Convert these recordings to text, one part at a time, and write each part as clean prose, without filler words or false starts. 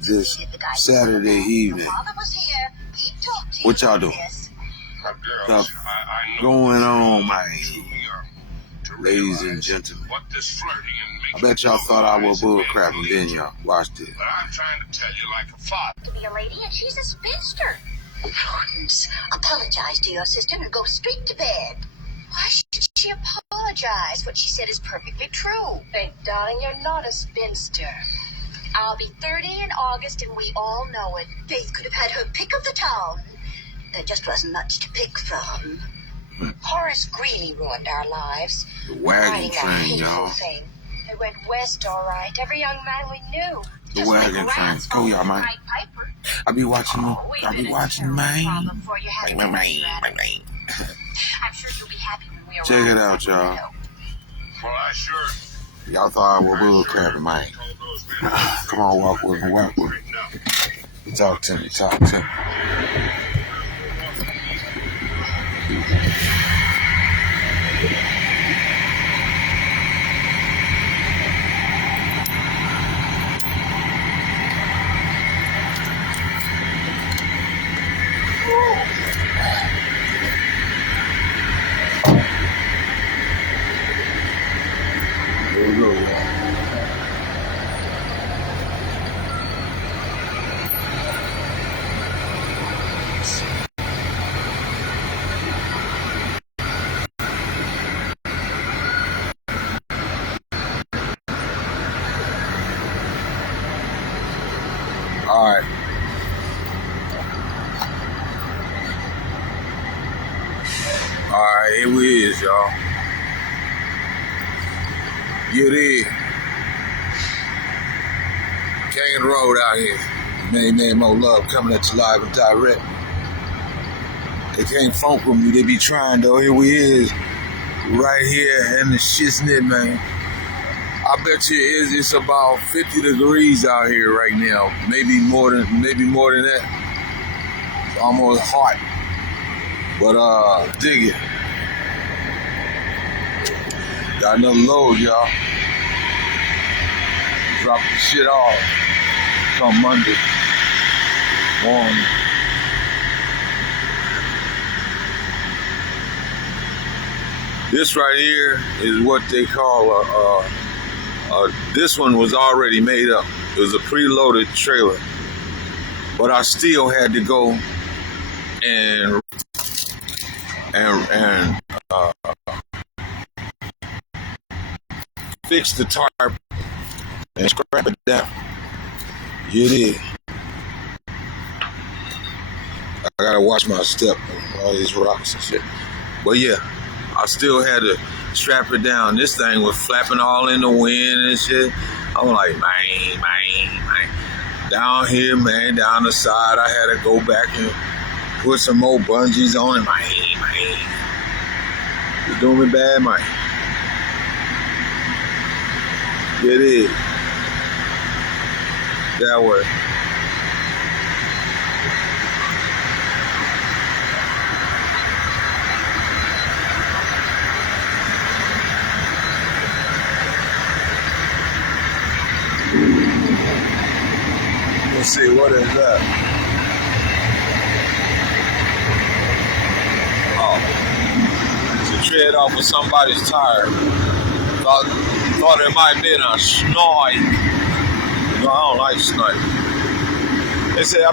this Saturday evening. What y'all doing? Stuff going on, man. Ladies and gentlemen. I bet y'all thought I was bullcrapping, didn't y'all? Watch this. I'm trying to tell you like a father. To be a lady, and she's a spinster. Prudence, apologize to your sister and go straight to bed. Why should she apologize? What she said is perfectly true. Hey, darling, you're not a spinster. I'll be 30 in August, and we all know it. Faith could have had her pick of the town. There just wasn't much to pick from. Horace Greeley ruined our lives. The wagon train, y'all. Thing. They went west, all right. Every young man we knew. The wagon train. Go, y'all, man. I be watching, man. I'm sure you'll be happy when we arrive. Check it out, y'all. Well, I sure. Y'all thought I was bullcrapping, man. Come on, walk with me, walk with me. Talk to me, talk to me. There we go. All right. All right, here we is, y'all. Get in. Canyon Road out here. Man, more love coming at you live and direct. They can't funk with me. They be trying, though. Here we is. Right here in the shit's knit, man. I bet you it's about 50 degrees out here right now. Maybe more than that. It's almost hot. But dig it. Got another load, y'all. Drop the shit off. Come Monday morning. This right here is what they call this one was already made up. It was a preloaded trailer. But I still had to go and fix the tarp and scrap it down. You did. I gotta watch my step on all these rocks and shit. But yeah, I still had to strap it down. This thing was flapping all in the wind and shit. I'm like, man. Down here, man, down the side, I had to go back and put some more bungees on it. Man. It's doing me bad, man. It is. That way. Let's see, what is that? Oh, it's a tread off of somebody's tire. Thought it might have been a snipe. No, I don't like snipe. They say, I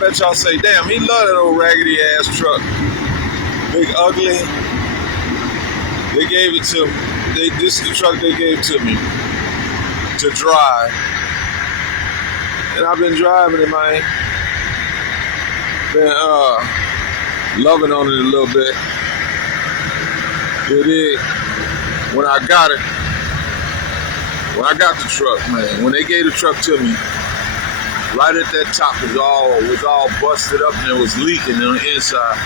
bet y'all say, damn, he love that old raggedy ass truck. Big ugly. They gave it to me. This is the truck they gave to me to drive. And I've been driving it, man. Been loving on it a little bit. It is. When I got the truck, man, when they gave the truck to me, right at that top was all busted up and it was leaking on the inside.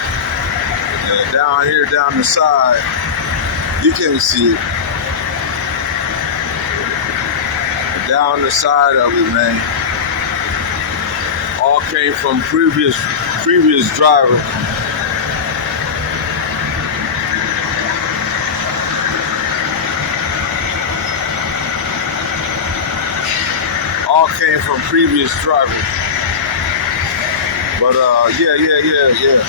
And down here, down the side, you can't see it. Down the side of it, man, all came from previous driver. all came from previous drivers. But yeah.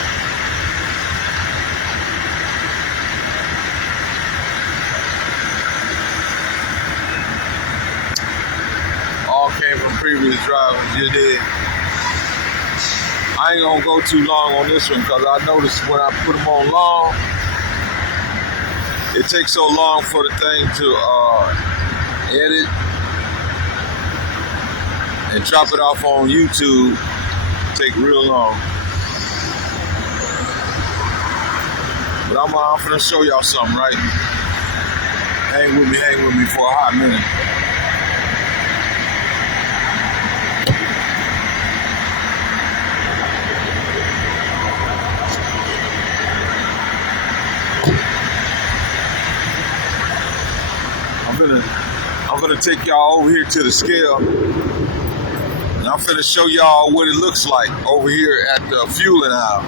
All came from previous drivers. You did. I ain't gonna go too long on this one because I noticed when I put them on long, it takes so long for the thing to edit and drop it off on YouTube. Take real long. But I'm gonna show y'all something, right? Hang with me for a hot minute. I'm gonna take y'all over here to the scale, and I'm gonna show y'all what it looks like over here at the fueling aisle.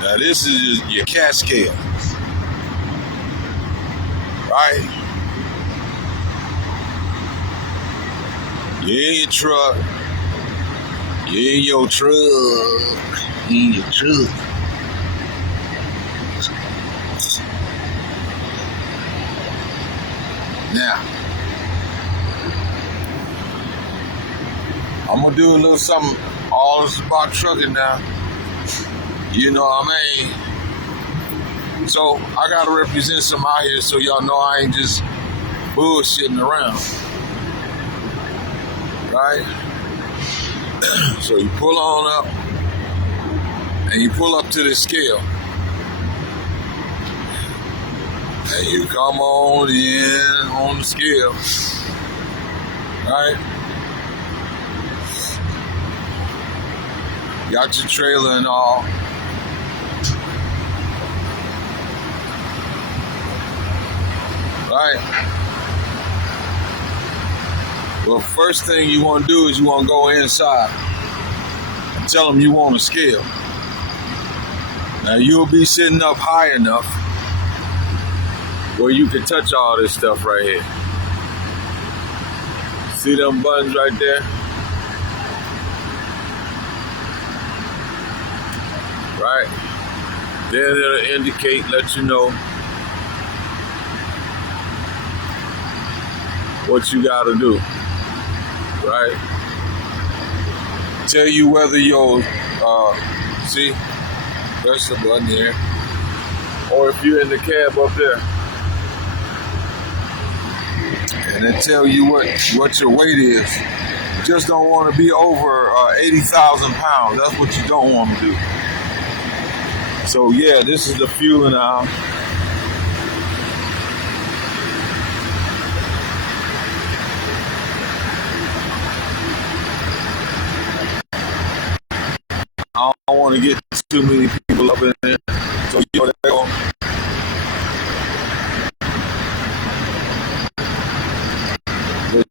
Now this is your cat scale, right? You're in your truck. You're in your truck. In your truck. Now, I'm gonna do a little something. All this is about trucking now. You know what I mean? So I gotta represent some out here so y'all know I ain't just bullshitting around. Right? So you pull on up and you pull up to the scale. And you come on in on the scale, right? Got your trailer and all. Right? Well, first thing you want to do is you want to go inside and tell them you want a scale. Now you'll be sitting up high enough where you can touch all this stuff right here. See them buttons right there? Right? Then it'll indicate, let you know what you gotta do. Right? Tell you whether your, see, press the button here. Or if you're in the cab up there. And then tell you what your weight is. You just don't want to be over 80,000 pounds. That's what you don't want to do. So yeah, this is the fueling aisle. I don't want to get too many people up in there. So you know they're going.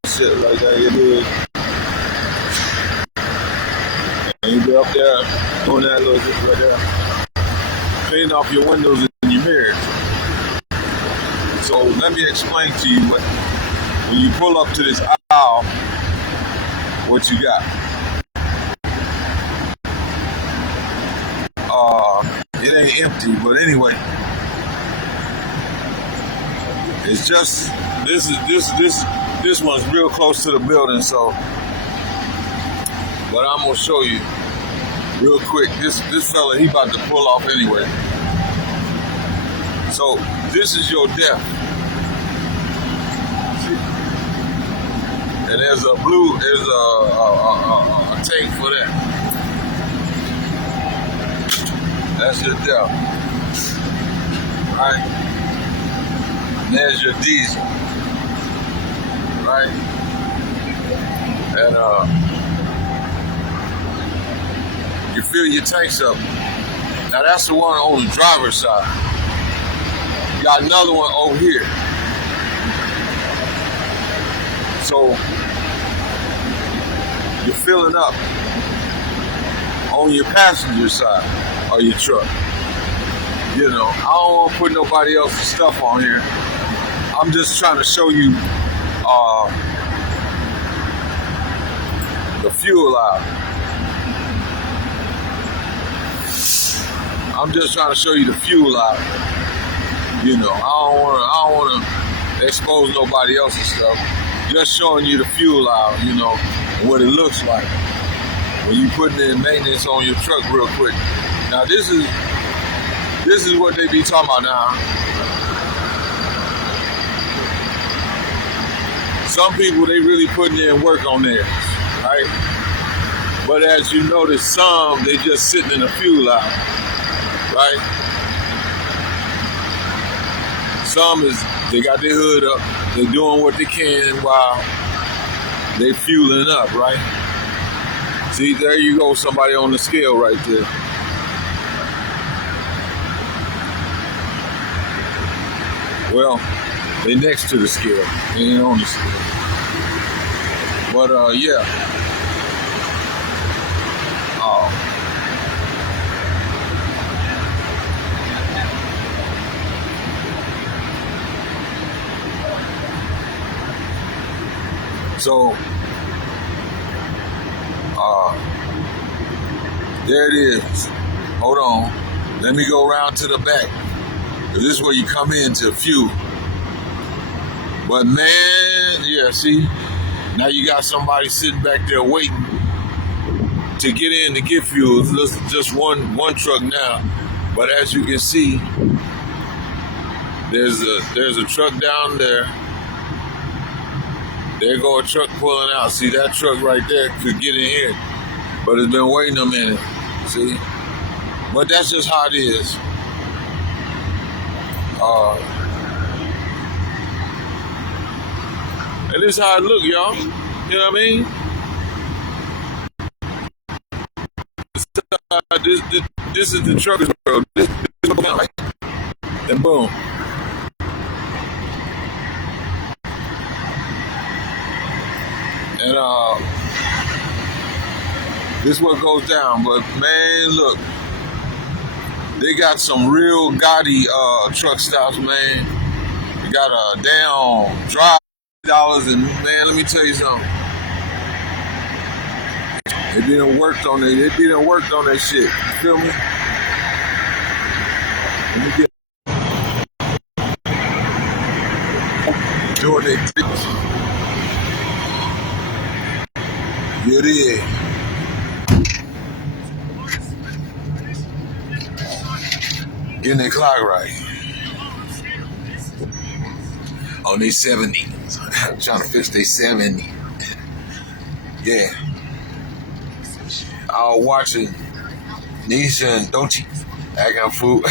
Shit like that, you do. And you be up there doing that little shit right there. Clean off your windows and your mirrors. So let me explain to you what, when you pull up to this aisle, what you got. It ain't empty, but anyway. It's just this one's real close to the building, so but I'm gonna show you real quick. This fella, he about to pull off anyway. So this is your depth. See? And there's a blue, there's a tank for that. That's your depth. Right? And there's your diesel. Right? And you fill your tanks up. Now that's the one on the driver's side. You got another one over here. So you're filling up on your passenger side of your truck. You know, I don't want to put nobody else's stuff on here. I I'm just trying to show you the fuel out. I'm just trying to show you the fuel out. You know, I don't wanna expose nobody else's stuff. Just showing you the fuel out, you know, what it looks like when you putting in maintenance on your truck real quick. Now this is what they be talking about now. Some people, they really putting in work on theirs, right? But as you notice, some, they just sitting in the fuel out, right? Some they got their hood up, they doing what they can while they fueling up, right? See, there you go, somebody on the scale right there. Well, they next to the scale, they ain't on the scale. But yeah. So, there it is. Hold on. Let me go around to the back. This is where you come into fuel. But man, yeah, see? Now you got somebody sitting back there waiting to get in to get fuel. It's just one truck now. But as you can see, there's a truck down there. There go a truck pulling out. See, that truck right there could get in here, but it's been waiting a minute. See? But that's just how it is. And this is how it look, y'all. You know what I mean? This is the trucker's world. This is right? And boom. And this is what goes down. But man, look, they got some real gaudy truck stops, man. They got a damn drive $, and man, let me tell you something. They done worked on it. They done worked on that shit. You feel me? Let me get doing their things. Here it is. Getting their clock right. On their 70. I'm trying to fix their 70. Yeah. I was watching Nisha and Dochi acting a fool.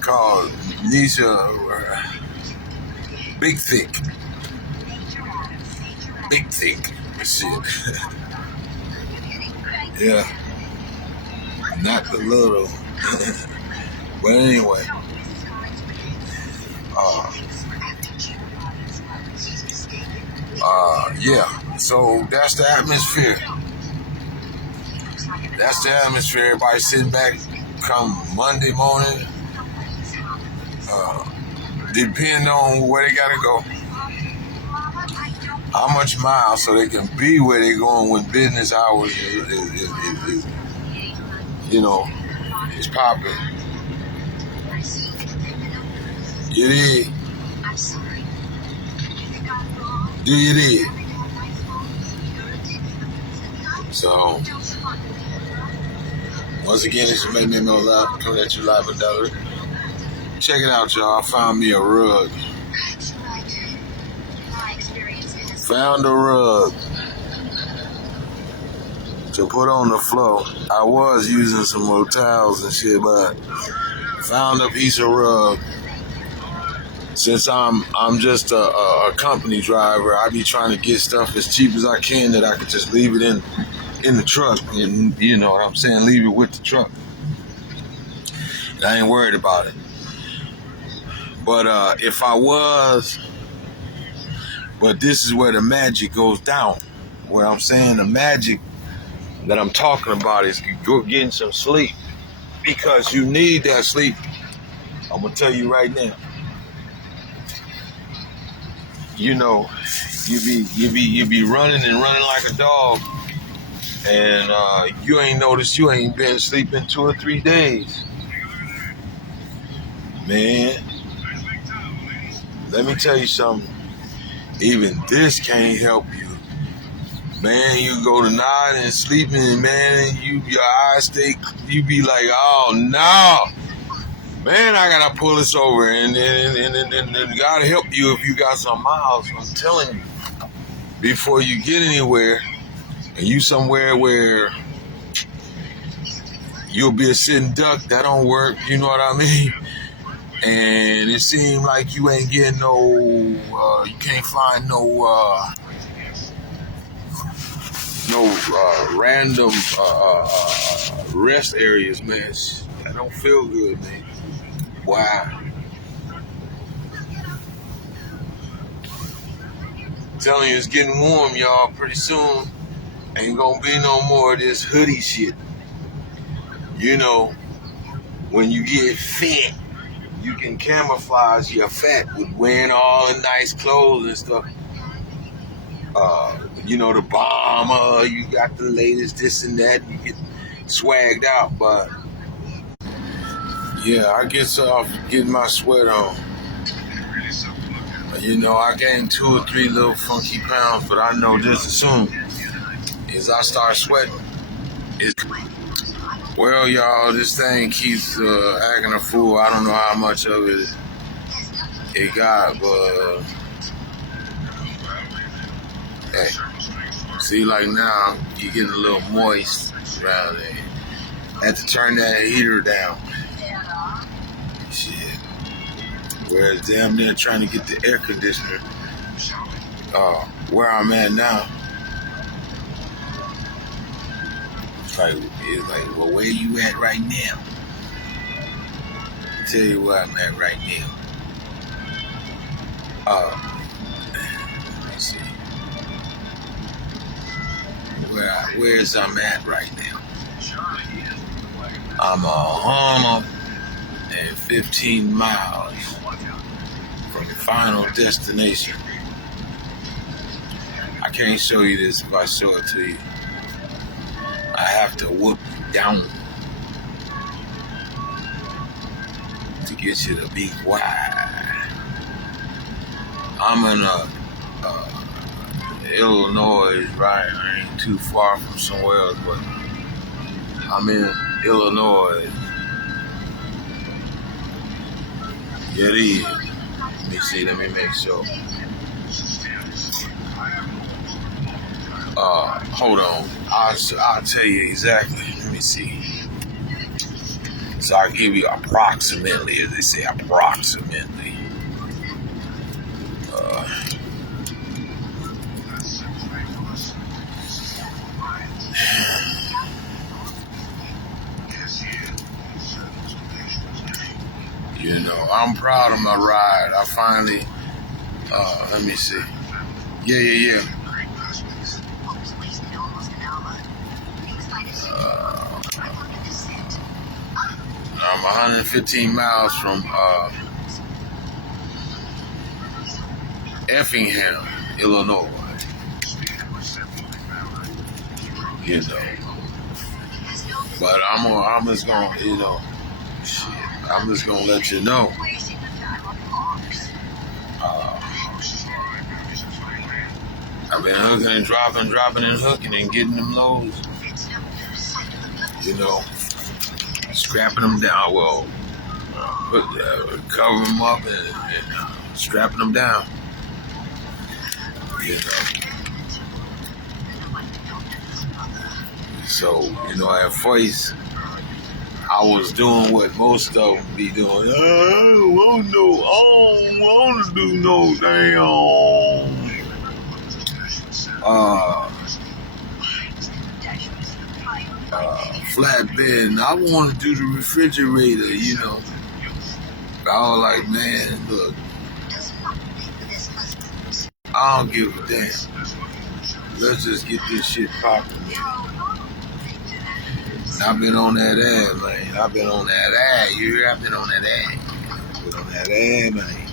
Called Nisha Big Thick. Big Thick. Shit. Yeah. Not the little. But anyway. Yeah. So that's the atmosphere. That's the atmosphere. Everybody sitting back come Monday morning. Depending on where they gotta go. How much miles so they can be where they're going when business hours is you know, is popping. You dig? Do you dig? So, once again, this is Make Me Know Live, coming at you live with Dollar. Check it out, y'all. I found me a rug. Found a rug to put on the floor. I was using some little towels and shit, but found a piece of rug. Since I'm just a company driver, I be trying to get stuff as cheap as I can that I could just leave it in the truck. And you know what I'm saying? Leave it with the truck. And I ain't worried about it. But if I was, but this is where the magic goes down. What I'm saying, the magic that I'm talking about is getting some sleep, because you need that sleep I'm gonna tell you right now. You know, you be running and running like a dog, and you ain't noticed you ain't been sleeping 2 or 3 days. Man, let me tell you something. Even this can't help you. Man, you go to nod and sleeping, man, your eyes stay, you be like, oh no. Man, I gotta pull this over and gotta help you if you got some miles. I'm telling you, before you get anywhere, and you somewhere where you'll be a sitting duck, that don't work, you know what I mean? And it seems like you ain't getting no, you can't find no random rest areas, man. That don't feel good, man. Wow. I'm telling you, it's getting warm, y'all. Pretty soon, ain't gonna be no more of this hoodie shit. You know, when you get fat, you can camouflage your fat with wearing all the nice clothes and stuff. You know, the bomber, you got the latest this and that, you get swagged out, but yeah, I guess getting my sweat on. You know, I gained 2 or 3 little funky pounds, but I know just as soon as I start sweating, well, y'all, this thing keeps acting a fool. I don't know how much of it got, but hey, see, like now, you're getting a little moist around there. I had to turn that heater down. Shit. Whereas damn near trying to get the air conditioner where I'm at now. It's like, well, where you at right now? I'll tell you where I'm at right now. Let's see. Where's I'm at right now? I'm 115 miles from the final destination. I can't show you this if I show it to you. I have to whoop you down to get you to be quiet. I'm in Illinois, right? I ain't too far from somewhere else, but I'm in Illinois. Yeah, it is. Let me see. Let me make sure. Hold on. I'll tell you exactly. Let me see. So I'll give you approximately, as they say, approximately. You know, I'm proud of my ride. I finally, let me see. Yeah. I'm 115 miles from Effingham, Illinois. You know, but I'm just gonna, you know, I'm just gonna let you know. I've been hooking and dropping and hooking and getting them loads. You know, strapping them down. Well, cover them up and strapping them down. You know. So, you know, at first, I was doing what most of them be doing. I don't want to do no damn flatbed. And I want to do the refrigerator, you know. I was like, man, look, I don't give a damn. Let's just get this shit popping. I've been on that ad, man. I've been on that ad. I've been on that ad. Put on that air, man.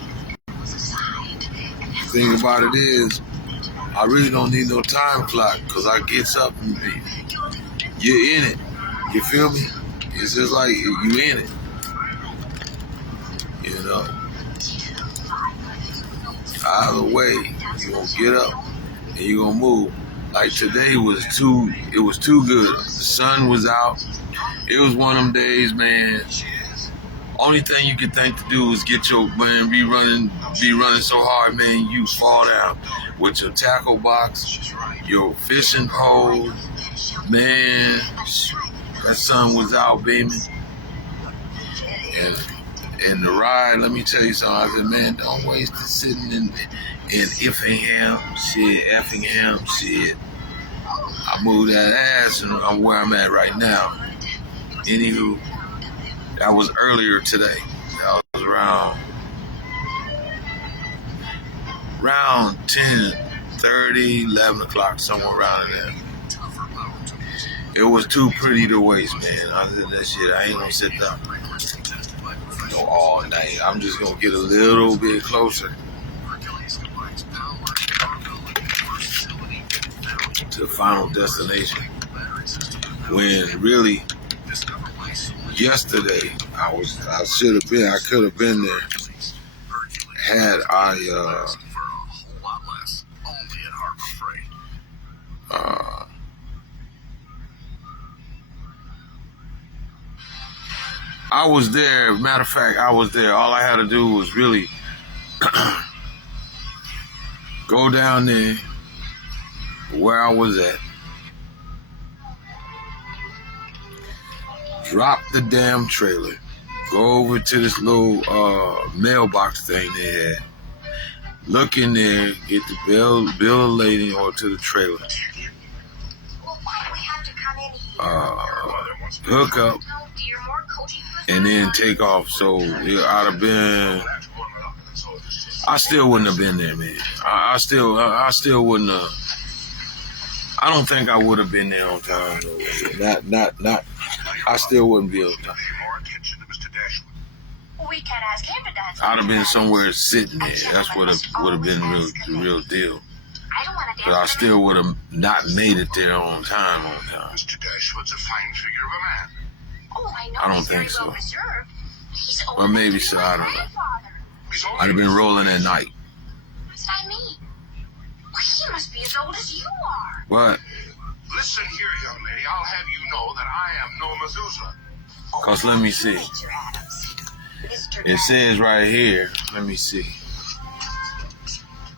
The thing about it is, I really don't need no time clock because I gets up and you're in it. You feel me? It's just like you in it. You know. Either way, you gonna get up and you gonna move. Like today it was too good. The sun was out. It was one of them days, man. Only thing you could think to do is get your man be running so hard, man, you fall down with your tackle box, your fishing pole, man. That sun was out, baby. And the ride, let me tell you something. I said, man, don't waste it sitting in Effingham, shit. I moved that ass and I'm where I'm at right now. Anywho, that was earlier today. That was around 10:30, 11 o'clock, somewhere around there. It was too pretty to waste, man. Other than that shit, I ain't gonna sit down all night. I'm just gonna get a little bit closer to the final destination. When really, yesterday I could have been there had I was there. Matter of fact, I was there. All I had to do was really go down there where I was at, drop the damn trailer, go over to this little mailbox thing they had, look in there, get the bill of lading or to the trailer, hook up, and then take off. So I'd have been, I still wouldn't have been there, man. I still wouldn't have. I don't think I would have been there on time. Not. I still wouldn't be on time. I'd have been somewhere sitting there. That's what would have been the real deal. But I still would have not made it there on time. Mr. Dashwood's a fine figure of a man. I don't think so. Or maybe so, I don't know. I'd have been rolling at night. What does that mean? Well, he must be as old as you are. What? Listen here, young lady. I'll have you know that I am no Methuselah. Because let me see. It says right here, let me see.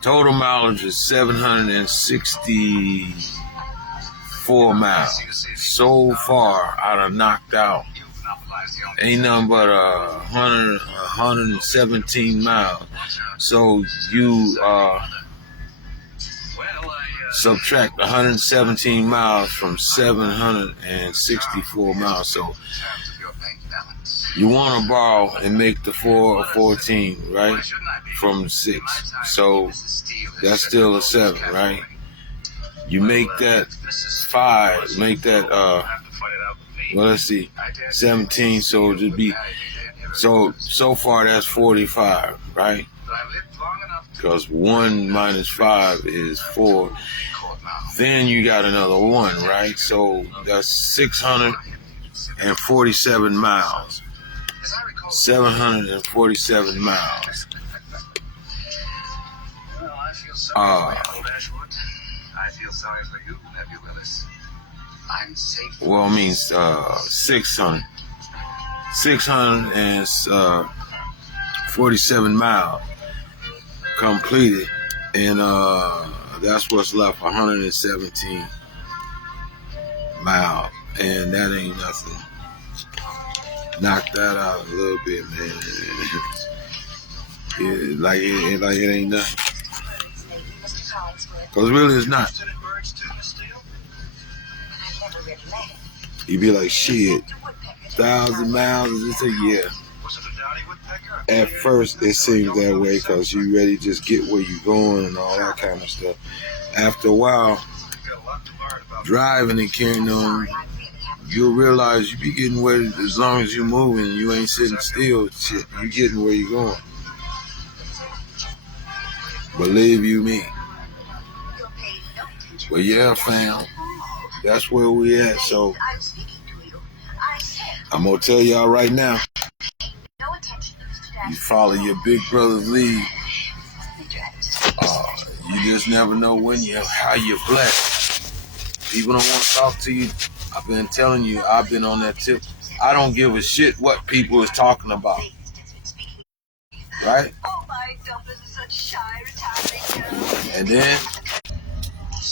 Total mileage is 764 miles. So far, I done knocked out. Ain't nothing but 117 miles. So you subtract 117 miles from 764 miles. So you want to borrow and make the 4 or 14, right? From 6. So that's still a 7, right? You make that 5, make that, well, let's see, 17, so it'd be, so far that's 45, right? Because 1 minus 5 is 4. Then you got another 1, right? So that's 647 miles. 747 miles. Well, I mean, 647 miles completed, and that's what's left, 117 miles, and that ain't nothing. Knock that out a little bit, man. Like it ain't nothing. Because really it's not. You be like, shit, 1,000 miles, is this a year? At first it seems that way because you ready to just get where you going and all that kind of stuff. After a while, driving and carrying on you'll realize you be getting where, as long as you're moving, you ain't sitting still, shit, you getting where you're going. Believe you me. But yeah, fam, that's where we at. So I'm gonna tell y'all right now, you follow your big brother's lead. You just never know how you're blessed. People don't want to talk to you. I've been telling you, I've been on that tip. I don't give a shit what people is talking about. Right?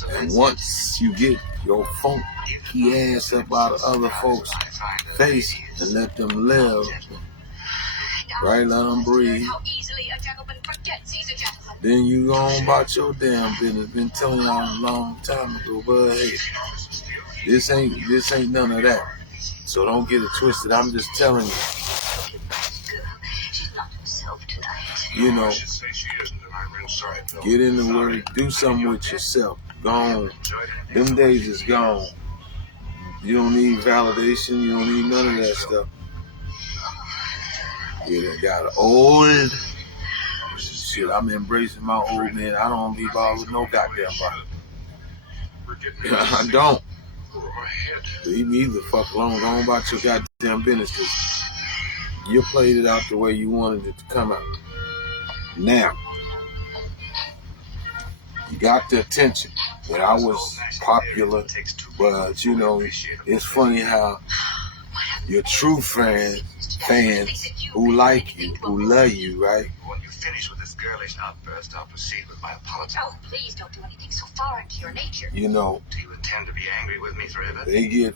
And once you get your funky ass up out of other folks' face and let them live, right? Let them breathe. Then you go on about your damn business. Been telling y'all a long time ago, but hey, this ain't none of that. So don't get it twisted. I'm just telling you. You know, get in the word, do something with yourself. Gone. Them days is gone. You don't need validation. You don't need none of that stuff. You done got old. Shit, I'm embracing my old man. I don't be bothered with no goddamn body. I don't. Leave me the fuck alone. Go on about your goddamn business. You played it out the way you wanted it to come out. Now, you got the attention. When I was popular, but you know, it's funny how your true fans who like you, who love you, right? When you finish with this girlish outburst, I'll proceed with my apology. Oh, please don't do anything so foreign to your nature. You know, do you intend to be angry with me forever? They get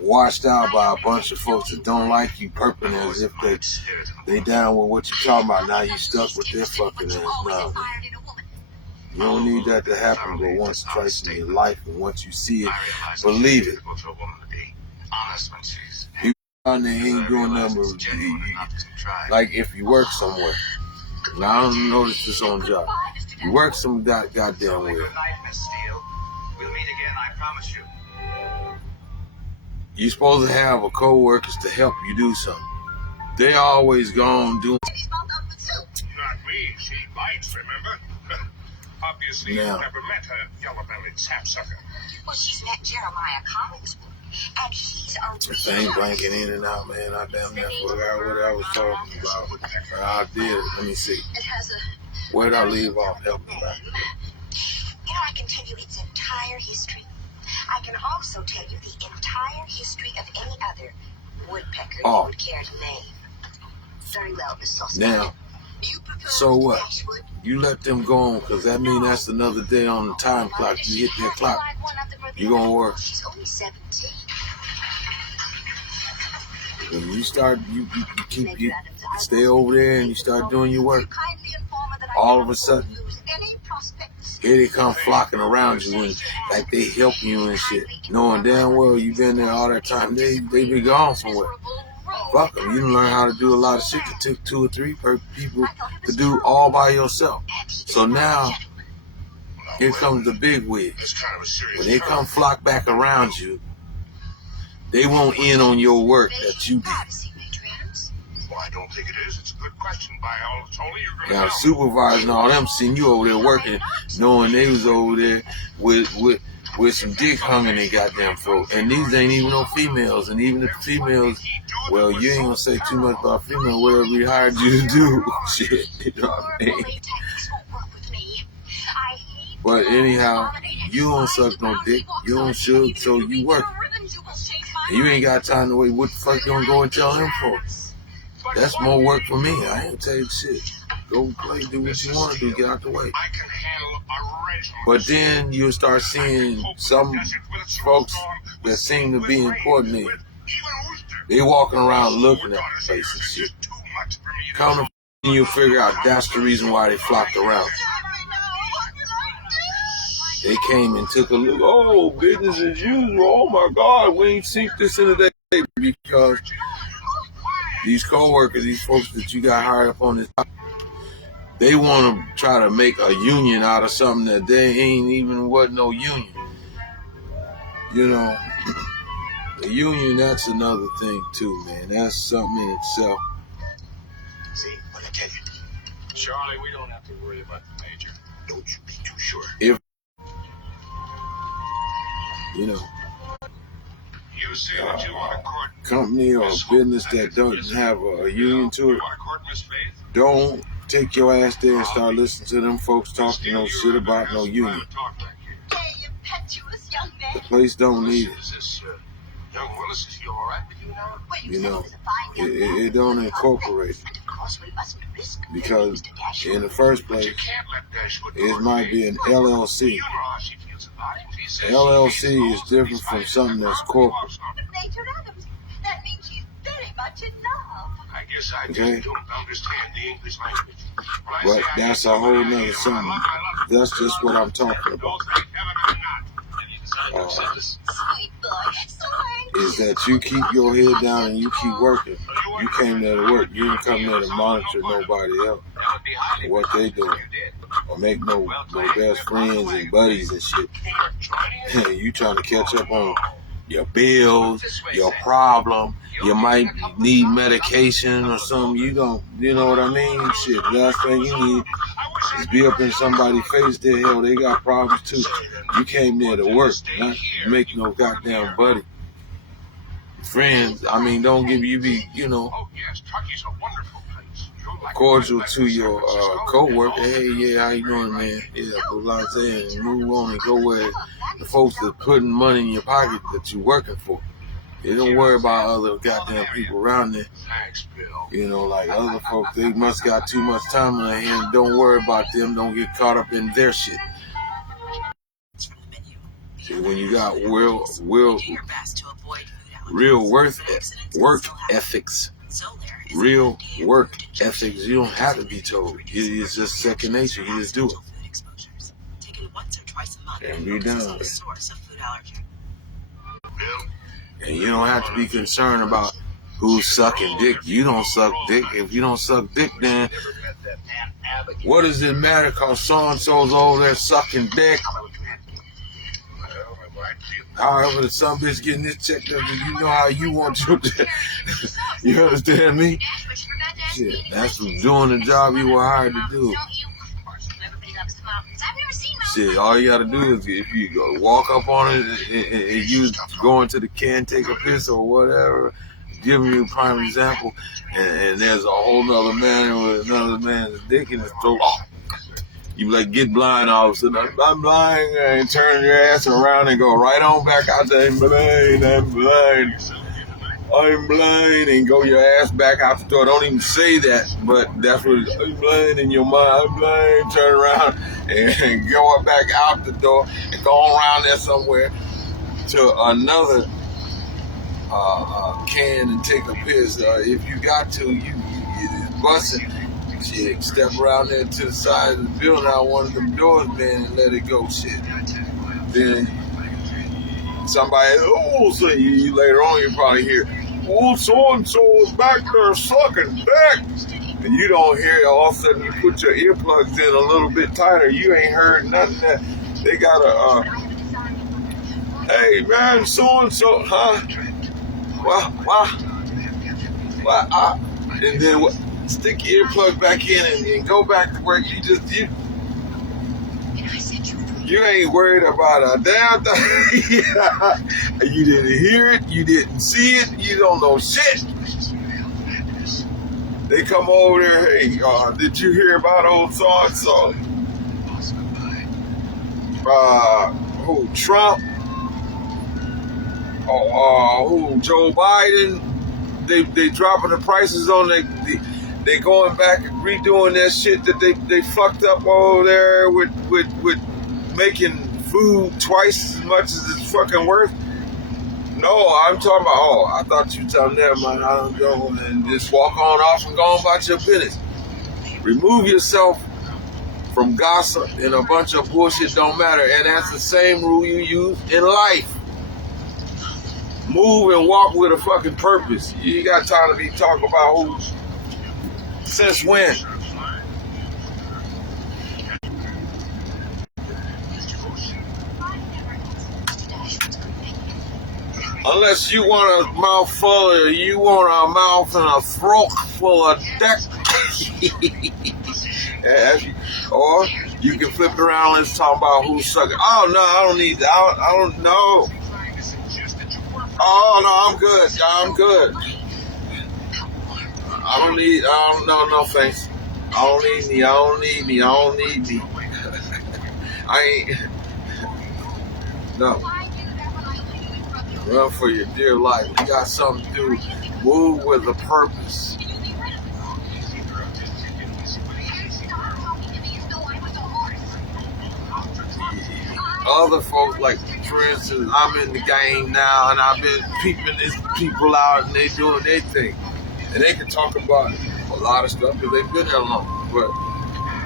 washed out by a bunch of folks that don't like you, purping as if they down with what you're talking about. Now you stuck with their fucking ass. Now, you don't need that to happen, but once, twice in your life, and once you see it, believe it. People out there ain't doing nothing but, like if you work somewhere. Now I don't notice this on job. You work some goddamn way. We'll meet again, I promise you. You're supposed to have a co-workers to help you do something. They always gone doing. Not me. She bites, remember? Obviously, Yeah. You've never met her yellow-bellied sapsucker. Well, she's met Jeremiah Collingswood, and he's a The thing blanking in and out, man. I damn that's what I was talking about. I did. Let me see. It has a... Where did I leave off? Help me back. You know, I can tell you its entire history. I can also tell you the entire history of any other woodpecker you would care to name. Very well, Miss Sauce. Now, so what? You let them go on, because that means that's another day on the time clock. You hit that clock, you gonna work. She's only 17. When you start, you stay over there and you start doing your work. All of a sudden, here they come flocking around you and like they helping you and shit, knowing damn well you been there all that time. They be gone somewhere. Fuck them. You done learn how to do a lot of shit that took 2 or 3 people to do all by yourself. So now, here comes the big wigs. When they come flock back around you, they won't in on your work that you did. Well, I don't think it is. It's a good question. By all totally, you're going to Now, supervisors and all them seen you over there working, knowing they was over there with some dick hung in their goddamn throat. And these ain't even no females. And even if the females, well, you ain't gonna say too much about female, whatever we hired you to do. Shit, you know what I mean? But anyhow, you don't suck no dick. You don't shoot, so you work. And you ain't got time to wait. What the fuck you gonna go and tell him for? That's more work for me. I ain't tell you shit. Go play, do what you want to do, get out the way. I can handle a regiment. But then you'll start seeing some folks that seem to be important here. They walking around looking at the place and shit. Come to and you'll figure out that's the reason why they flocked around. They came and took a look. Oh, business as usual. Oh my God, we ain't seen this in a day, because these co-workers, these folks that you got hired up on this, they want to try to make a union out of something that they ain't even wasn't no union. You know, The union, that's another thing too, man. That's something in itself. See, what I tell you. Charlie, we don't have to worry about the major. Don't you be too sure. If, you know, You say that you want to court company or business that doesn't have a union to it, don't take your ass there and start listening to them folks talking no shit about no union. Hey, you impetuous young man. The place don't need it. Young Willis, is he all right with you now? Well, You said know, he was a fine young man. it don't incorporate it. And of course we mustn't risk Because Mr. Dashwood. in the first But you place, can't let Dashwood it might be an LLC. You know how she feels about him. She says LLC is different from something that's corporate. But Major Adams, that means she's very much in love. I guess I Okay. just don't understand the English language. When I But say I that's hate a whole somebody, I nother hate him. something. I love him. That's just what I'm talking about. Thank heaven I'm not. Sweet boy, sorry. Is that you keep your head down and you keep working. You came there to work. You didn't come there to monitor nobody else or what they doing. Or make no best friends and buddies and shit. You trying to catch up on your bills, your problem. You might need medication or something. You know what I mean? Shit, the last thing you need is be up in somebody's face. The hell, they got problems too. You came there to work, not make no goddamn buddy. Friends, I mean, don't give you be, Oh, yes, Trucky's a wonderful place. cordial to your co-worker. Hey, yeah, how you doing, man? Yeah, go like that and move on and go where the folks that putting money in your pocket that you working for. They don't worry about other goddamn people around there. Thanks, Bill. Like other folks, they must got too much time on their hands. Don't worry about them. Don't get caught up in their shit. See, when you got real work ethics, real work ethics, you don't have to be told. It's just second nature. You just do it. And be done with it. And you don't have to be concerned about who's sucking dick. You don't suck dick. If you don't suck dick, then what does it matter? Cause so-and-so's over there sucking dick. However, the some bitch getting this check, you know how you want your dick. You understand me? Shit, that's from doing the job you were hired to do. Shit, all you gotta do is if you go walk up on it and you go into the can, take a piss or whatever, giving you a prime example, and there's a whole nother man with another man's dick in his throat. You like get blind all of a sudden. I'm blind, and turn your ass around and go right on back out there. I'm blind, and go your ass back out the door. Don't even say that, but that's what I'm blind in your mind. I'm blind. Turn around and go back out the door and go around there somewhere to another can and take a piss. If you got to, you bust it. Shit, step around there to the side of the building out one of them doors, man, and let it go. Shit. Then somebody, so you later on you probably hear, so-and-so's back there sucking dick. And you don't hear it. All of a sudden you put your earplugs in a little bit tighter. You ain't heard nothing that they got hey man, so-and-so, huh? What? And then what? Stick your earplug back in and go back to work. You ain't worried about a damn thing. You didn't hear it. You didn't see it. You don't know shit. They come over there. Hey, did you hear about old so-and-so? Who, Trump? Who, Joe Biden? They dropping the prices on they going back and redoing that shit that they fucked up over there with making food twice as much as it's fucking worth. No, I'm talking about, I thought you telling them, man, I don't go and just walk on off and go on about your business. Remove yourself from gossip and a bunch of bullshit don't matter. And that's the same rule you use in life. Move and walk with a fucking purpose. You ain't got time to be talking about who. Since when? Unless you want a mouth full, or you want a mouth and a throat full of dick. Or you can flip it around. Let's talk about who's sucking. Oh no, I don't need that. I don't know. Oh no, I'm good. I'm good. I don't need. No thanks. I don't need me. I don't need me. I don't need me. I ain't. No. Run for your dear life. You got something to do. Move with a purpose. Other folks, like for instance, I'm in the game now, and I've been peeping these people out, and they doing their thing, and they can talk about a lot of stuff because they've been there long. But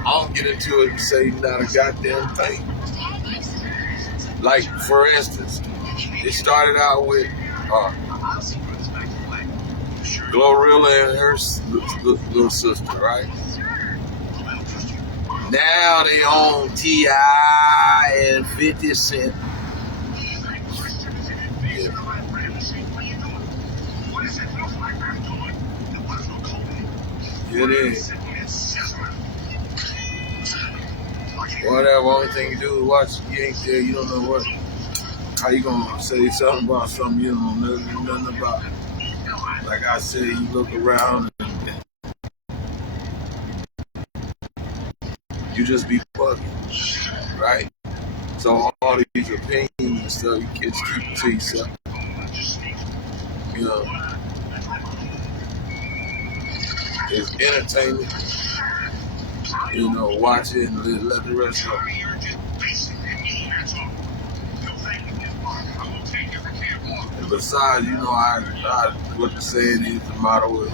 I don't get into it and say not a goddamn thing. Like for instance, it started out with Glorilla and her little sister, right? Now they own T.I. and 50 Cent. Yeah. It is. Whatever, only thing you do is watch. You ain't there, you don't know what. How you gonna say something about something you don't know nothing about? Like I said, you look around and you just be bugging, right? So all these opinions and stuff, you kids keep it to yourself. You know, it's entertainment. You know, watch it and let the rest go. And besides, you know, I what the saying is, the motto is,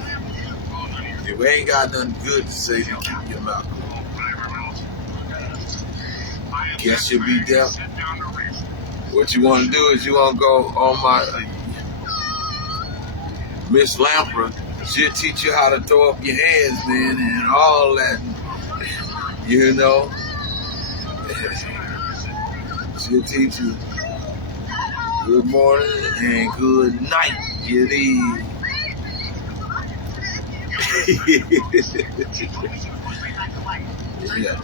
if we ain't got nothing good to say, then keep your mouth closed. Guess you'll be deaf. What you want to do is you want to go on my Miss Lamper. She'll teach you how to throw up your hands, man, and all that. You know, she'll teach you good morning and good night. You need. Yeah.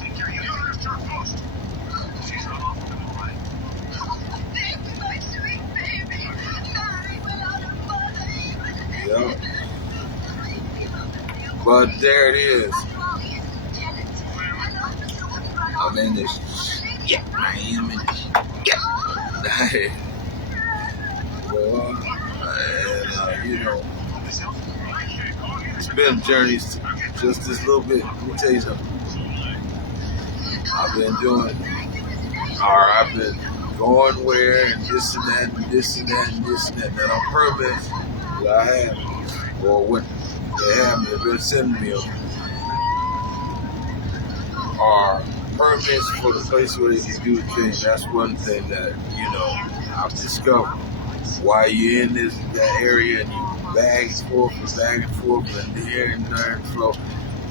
Yeah. But there it is. I'm in this. Yeah, I am in this. Yeah. Well, and, you know, it's been a journey just this little bit. Let me tell you something. I've been doing, or I've been going where and this and that and this and that and this and that. That on permits that I have, or what they have been sending me are permits for the place where they can do things. That's one thing that, you know, I've discovered. While you're in that area and you back and forth and here and there and flow,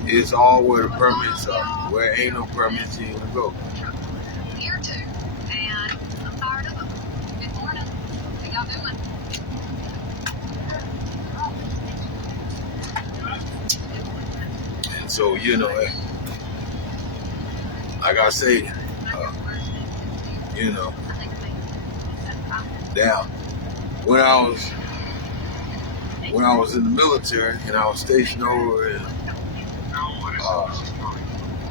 it's all where the permits are. Where ain't no permits, you ain't gonna go. Here too, and I'm tired of them. Good morning. How y'all doing? And so, you know, like I say, you know, now, when I was in the military and I was stationed over in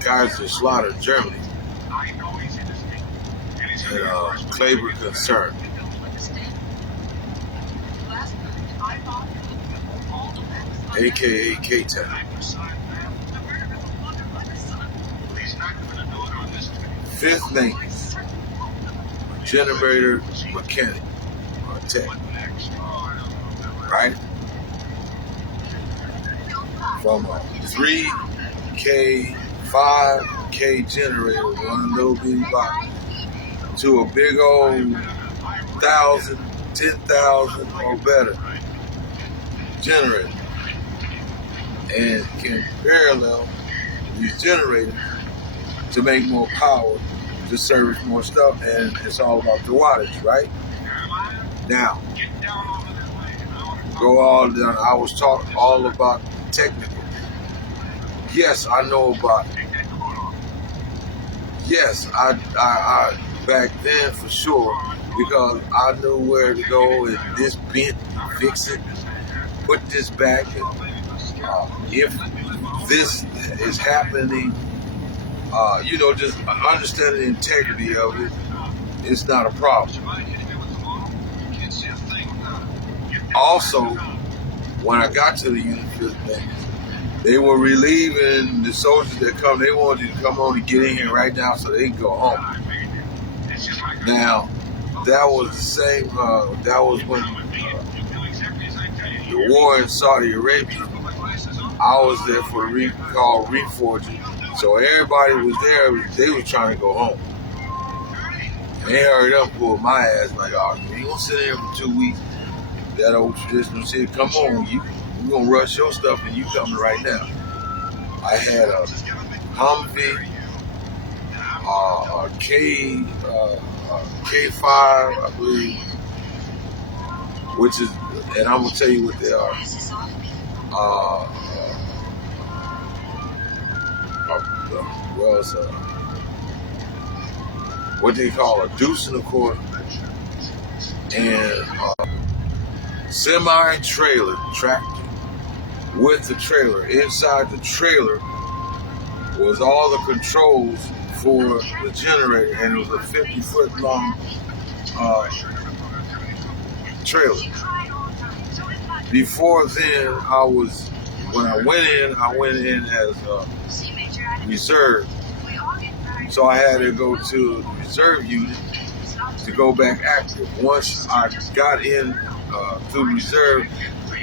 Kaiserslautern, Germany, and Kleber concern. AKA K-Town. 5th name, generator mechanic or tech, right? From a 3K, 5K generator, one little bitty box, to a big old 1,000, 10,000 or better generator, and can parallel these generators to make more power, to service more stuff, and it's all about the wattage, right? Now, go all down. I was taught all about technical. Yes, I know about it. Yes, I back then for sure, because I knew where to go and this bent, fix it, put this back. And, if this is happening, just understanding the integrity of it, it's not a problem. Also, when I got to the Unit 5th, they were relieving the soldiers that come. They wanted you to come on and get in here right now so they can go home. Now, that was the same, that was when the war in Saudi Arabia, I was there for called reforging. So everybody was there, they were trying to go home. And they hurried up and pulled my ass like, oh, you ain't gonna sit here for 2 weeks. That old traditional shit, come on, you gonna rush your stuff and you coming right now. I had a Humvee, a K5, I believe, which is, and I'm gonna tell you what they are. What they call a deuce and a quarter, and semi-trailer tractor with the trailer. Inside the trailer was all the controls for the generator, and it was a 50-foot long trailer. Before then, when I went in as a reserve. So I had to go to the reserve unit to go back active. Once I got in through reserve,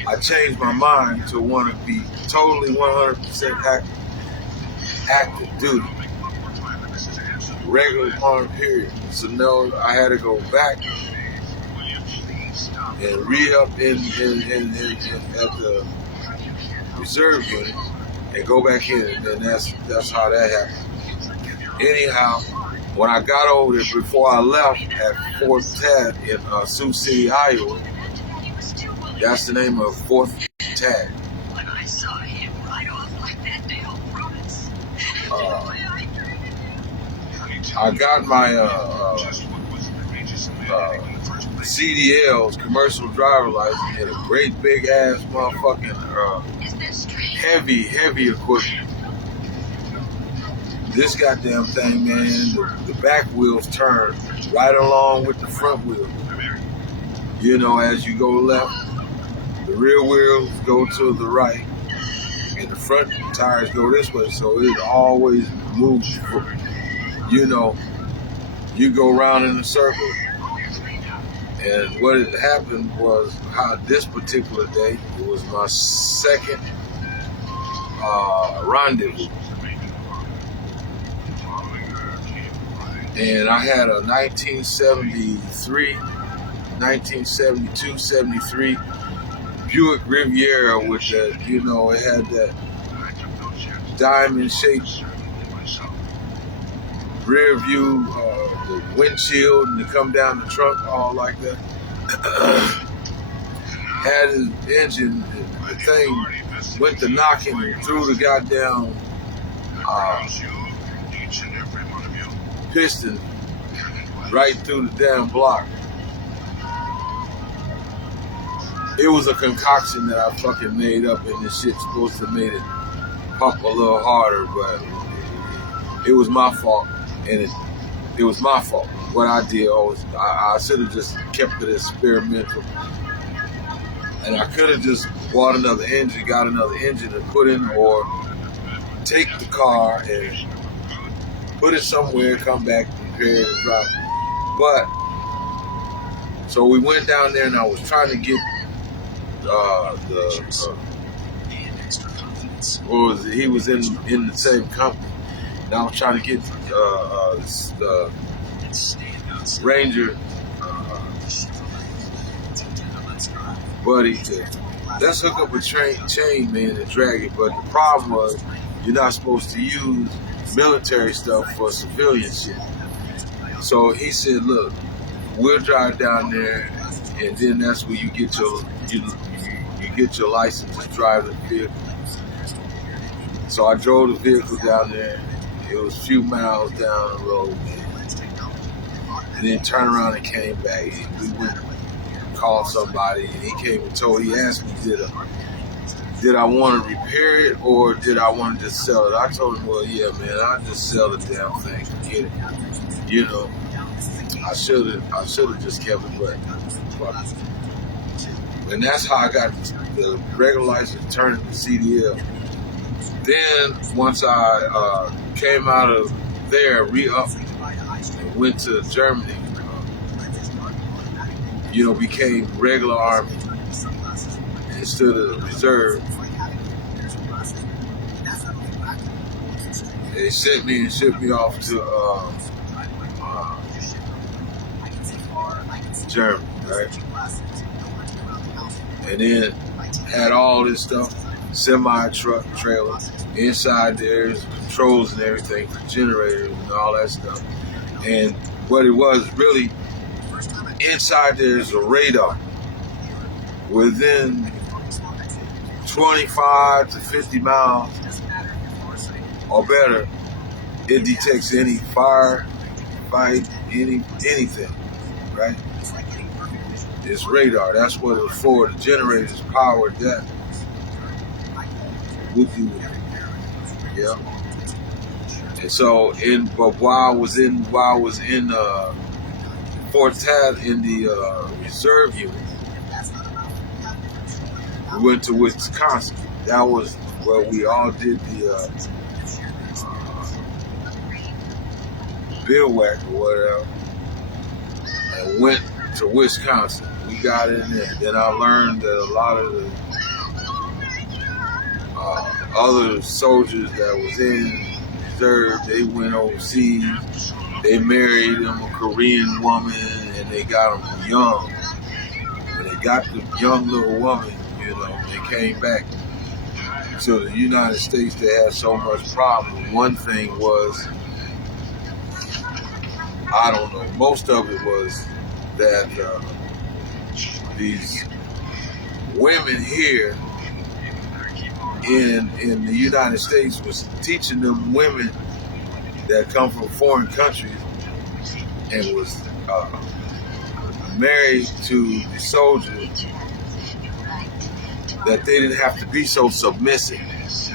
I changed my mind to want to be totally 100% active duty. Regular armed period. So no, I had to go back and re-up at the reserve unit and go back in, and then that's how that happened. Anyhow, when I got over there, before I left at Fort Tad in Sioux City, Iowa, that's the name of Fort Tad. I got my CDLs, commercial driver license, and a great big ass motherfucking heavy equipment. This goddamn thing, man, the back wheels turn right along with the front wheels. You know, as you go left, the rear wheels go to the right, and the front tires go this way, so it always moves. You know, you go around in a circle. And what had happened was, how this particular day, it was my second rendezvous. And I had a 1972, 73 Buick Riviera with that, you know, it had that diamond-shaped rear view, the windshield, and to come down the trunk, all like that. Had his engine, the thing went to knocking and threw the goddamn piston right through the damn block. It was a concoction that I fucking made up, and this shit's supposed to have made it pump a little harder, but it was my fault, and it was my fault. What I did, I should have just kept it experimental, and I could have just bought another engine, got another engine to put in, or take the car and put it somewhere, come back, repair it, and drive it. But so we went down there, and I was trying to get he was in the same company, and I was trying to get the Ranger buddy to let's hook up a chain, man, and drag it. But the problem was, you're not supposed to use military stuff for civilian shit. So he said, look, we'll drive down there and then that's where you get your you get your license to drive the vehicle. So I drove the vehicle down there. It was a few miles down the road, and then turned around and came back. And we went and called somebody, and he came and he asked me, did I want to repair it or did I want to just sell it? I told him, well, yeah, man, I'll just sell the damn thing, forget it. You know, I should have just kept it, but and that's how I got the regular license turned into CDL. Then once I came out of there, re-upped, and went to Germany, became regular Army instead of reserve. They sent me and shipped me off to Germany, right? And then had all this stuff, semi-truck, trailer. Inside there's controls and everything for generators and all that stuff. And what it was really, inside there's a radar. Within 25 to 50 miles or better, it detects any fire, fight, anything, right? It's radar. That's what it's for. The generators powered that. Yeah. And so, while I was in Fort Tabb in the reserve unit, we went to Wisconsin. That was where we all did the bivouac or whatever, and went to Wisconsin. We got in there. Then I learned that a lot of the other soldiers that was in reserve, they went overseas. They married them a Korean woman, and they got them young. When they got the young little woman, they came back to the United States. They had so much problem. One thing was, I don't know, most of it was that these women here in the United States was teaching them women that come from foreign countries and was married to the soldiers that they didn't have to be so submissive, and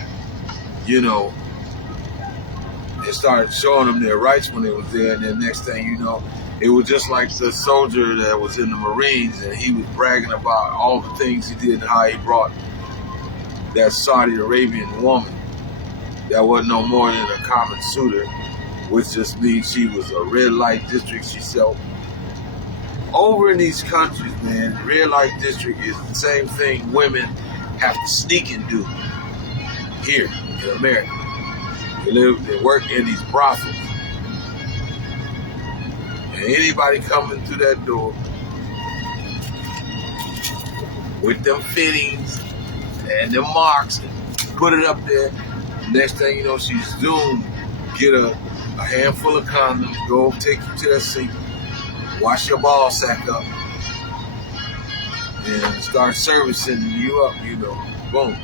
started showing them their rights when they was there. And then next thing you know, it was just like the soldier that was in the Marines, and he was bragging about all the things he did and how he brought that Saudi Arabian woman that wasn't no more than a common suitor, which just means she was a red light district herself. Over in these countries, man, red light district is the same thing women have to sneak and do here in America. They work in these brothels. And anybody coming through that door with them fittings and them marks, and put it up there. Next thing you know, she's zoomed, get a handful of condoms, go take you to that sink, wash your ball sack up, and start servicing you up, boom.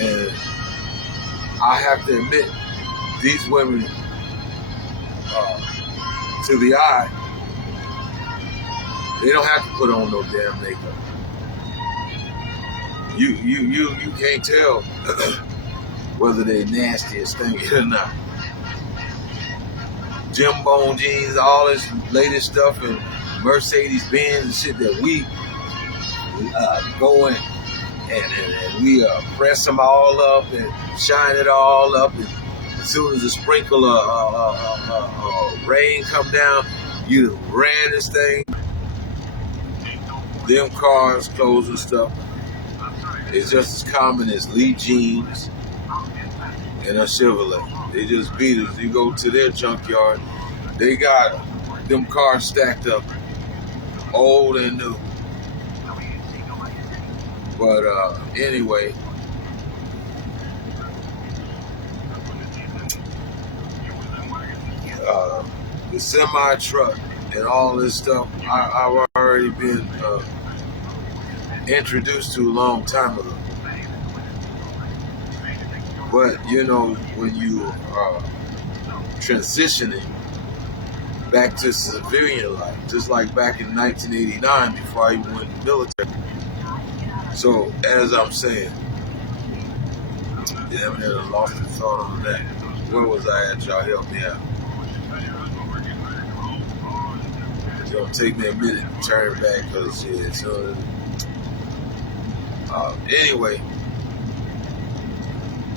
And I have to admit, these women, to the eye, they don't have to put on no damn makeup. You can't tell whether they're nasty or stinky or not. Jim Bone jeans, all this latest stuff, and Mercedes Benz and shit that we go in and we press them all up and shine it all up, and as soon as a sprinkle of rain come down, you ran this thing. Them cars, clothes and stuff, it's just as common as Lee jeans and a Chevrolet. They just beat us. You go to their junkyard, they got them cars stacked up, old and new. But anyway, the semi truck and all this stuff, I've already been introduced to a long time ago. But you know, when you are transitioning back to civilian life, just like back in 1989 before I even went in the military. So as I'm saying, damn near lost the thought on that. Where was I at? Y'all help me out. It's gonna take me a minute to turn back because yeah, so anyway,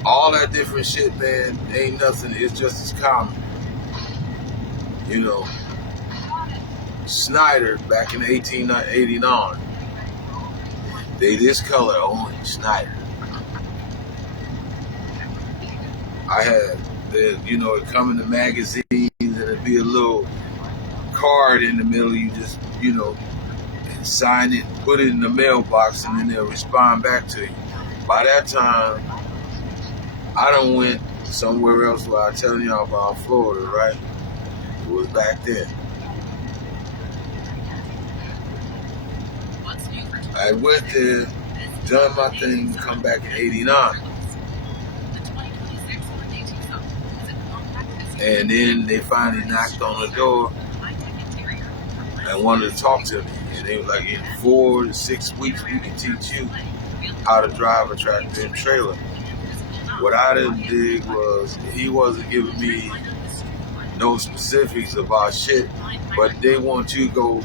all that different shit, man, ain't nothing. It's just as common. You know, Snyder back in 1889, they this color only Snyder. I had the, you know, it come in the magazines and it'd be a little card in the middle. You just, you know, sign it, put it in the mailbox, and then they'll respond back to you. By that time, I done went somewhere else where I'm telling y'all about Florida, right? It was back then. I went there, done my thing, come back in 89. And then they finally knocked on the door and wanted to talk to me. And they were like, in 4 to 6 weeks, we can teach you how to drive a tractor and trailer. What I didn't dig was he wasn't giving me no specifics about shit, but they want you to go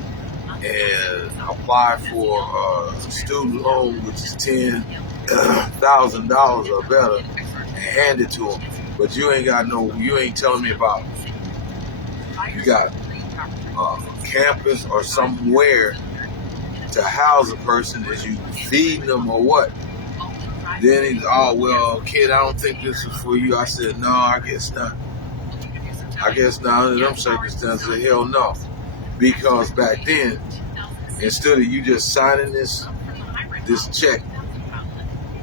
and apply for a student loan, which is $10,000 or better, and hand it to them. But you ain't got no, you ain't telling me about you got campus or somewhere to house a person. Is you feeding them or what? Then he's, oh, well, kid, I don't think this is for you. I said, no, I guess not. I guess not under them circumstances. Hell no. Because back then, instead of you just signing this check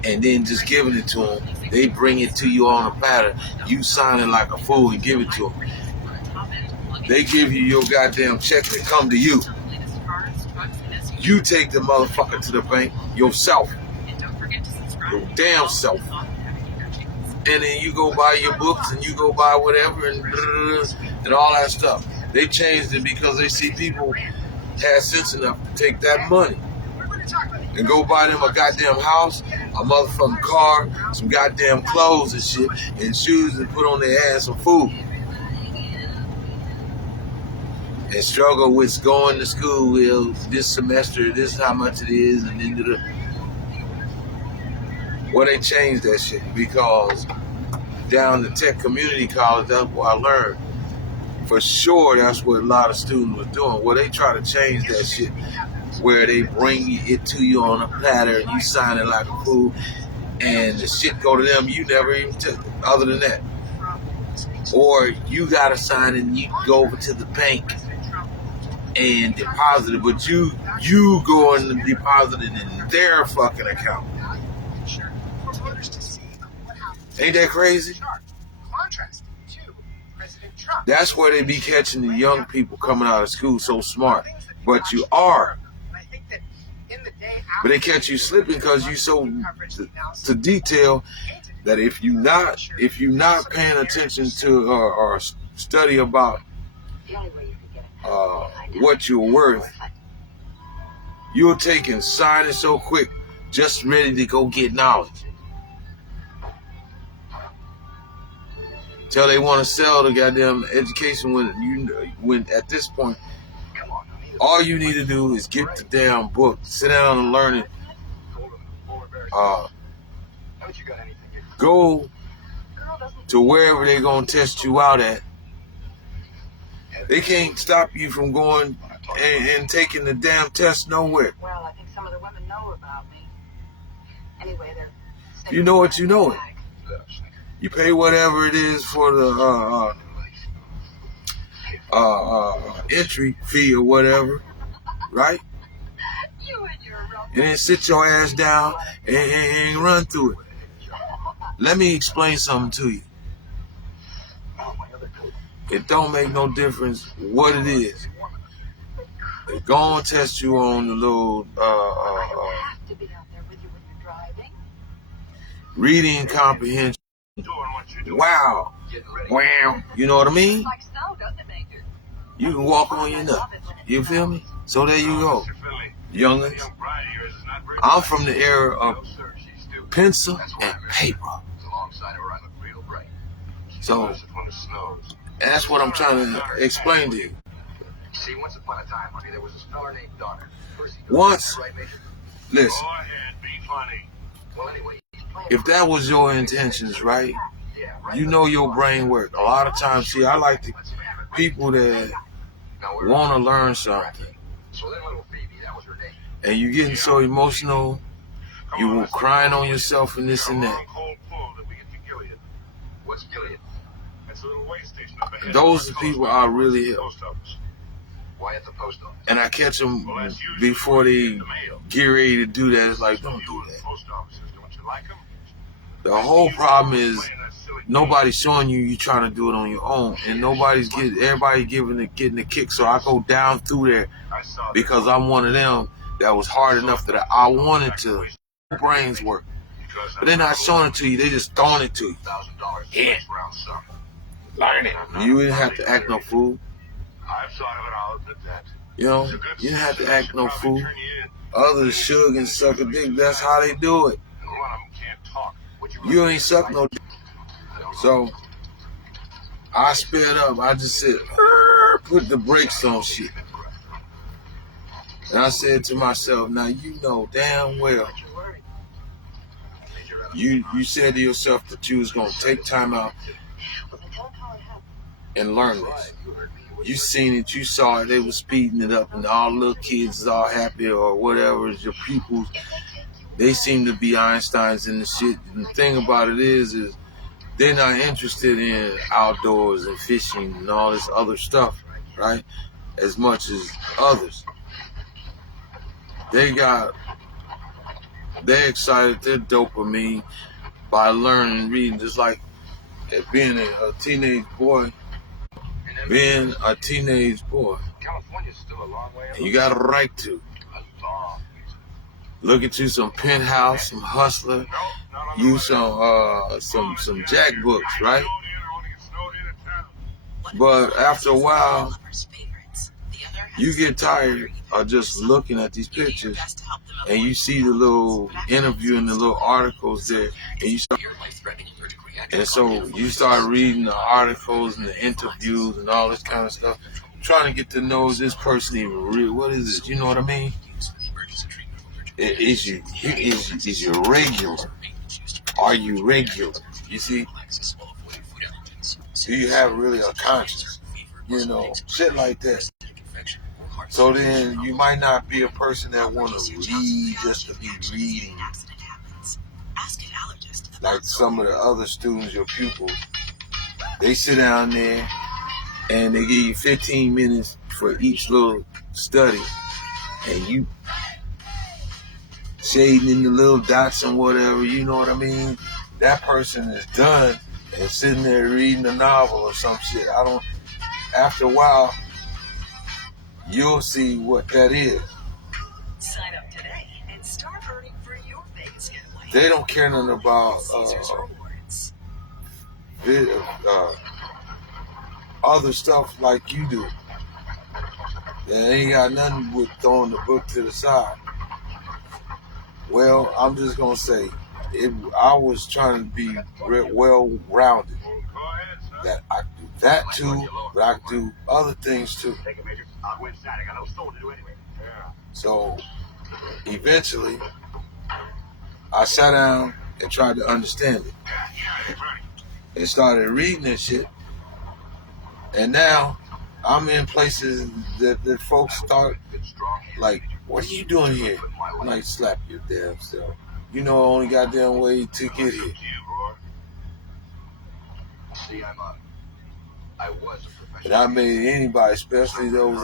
and then just giving it to them, they bring it to you on a platter. You sign it like a fool and give it to them. They give you your goddamn check to come to you. You take the motherfucker to the bank yourself. Your damn self. And then you go buy your books and you go buy whatever and all that stuff. They changed it because they see people had sense enough to take that money and go buy them a goddamn house, a motherfucking car, some goddamn clothes and shit, and shoes, and put on their ass some food. And struggle with going to school. Well, this semester, this is how much it is, and then well, they changed that shit because down the tech community college, that's what I learned. For sure, that's what a lot of students were doing. Well, they try to change that shit where they bring it to you on a platter and you sign it like a fool, and the shit go to them. You never even took other than that. Or you got to sign it and you go over to the bank and deposit it, but you go and deposit it in their fucking account. Ain't that crazy? That's where they be catching the young people coming out of school so smart. But you are. But they catch you slipping because you so to detail that if you not paying attention to or study about what you're worth, you're taking signing so quick, just ready to go get knowledge. Till they want to sell the goddamn education when at this point, all you need to do is get the damn book, sit down and learn it. Go to wherever they're going to test you out at. They can't stop you from going and taking the damn test nowhere. Well, I think some of the women know about me. Anyway, you know it, you know it. You pay whatever it is for the entry fee or whatever, right? And then sit your ass down and run through it. Let me explain something to you. It don't make no difference what it is. They gonna test you on the little reading comprehension. Wow. Wow. You know what I mean? You can walk on your nut. You feel me? So there you go. Youngins. I'm from the era of pencil and paper. So that's what I'm trying to explain to you. See, once upon a time, honey, there was this fella named Donner. Once, listen, if that was your intentions, right, you know your brain work. A lot of times, see, I like the people that want to learn something. And you getting so emotional, you were crying on yourself and this and that. Those are the people I really help. And I catch them before they get ready to do that. It's like, don't do that. The whole problem is nobody's showing you you're trying to do it on your own, and everybody getting the kick. So I go down through there because I'm one of them that was hard enough that I wanted to. Brains work, but they're not showing it to you. They just throwing it to you. Yeah. Learn it. You didn't have to act no fool. You know, you didn't have to act no fool. Others should and suck a dick. That's how they do it. You ain't suck no dick. So I sped up. I just said, put the brakes on shit. And I said to myself, now you know damn well. You said to yourself that you was gonna take time out and learn this. You seen it, you saw it, they was speeding it up, and all the little kids is all happy or whatever. Your pupils, they seem to be Einsteins and the shit. And the thing about it is they're not interested in outdoors and fishing and all this other stuff, right? As much as others. They're excited, they're dopamine by learning and reading, just like being a teenage boy. Being a teenage boy, and you got a right to look at you some Penthouse, some Hustler, you some Jack books, right? But after a while, you get tired of just looking at these pictures, and you see the little interview and the little articles there, and so you start reading the articles and the interviews and all this kind of stuff, trying to get to know, is this person even real? What is it? You know what I mean? Is you regular? Are you regular? You see? Do you have really a conscience? You know, shit like that. So then you might not be a person that want to read just to be reading. Like some of the other students, your pupils, they sit down there and they give you 15 minutes for each little study, and you shading in the little dots and whatever, you know what I mean? That person is done and sitting there reading a novel or some shit. After a while, you'll see what that is. Sign up today and start earning for your Vegas getaway. They don't care nothing about other stuff like you do. They ain't got nothing with throwing the book to the side. Well, I'm just gonna say, I was trying to be well-rounded. That I can do that too, but I can do other things too. So eventually, I sat down and tried to understand it, and started reading this shit. And now I'm in places that folks start like, what are you doing here? I'm like, slap your damn self. You know the only goddamn way to get here. But I made anybody, especially those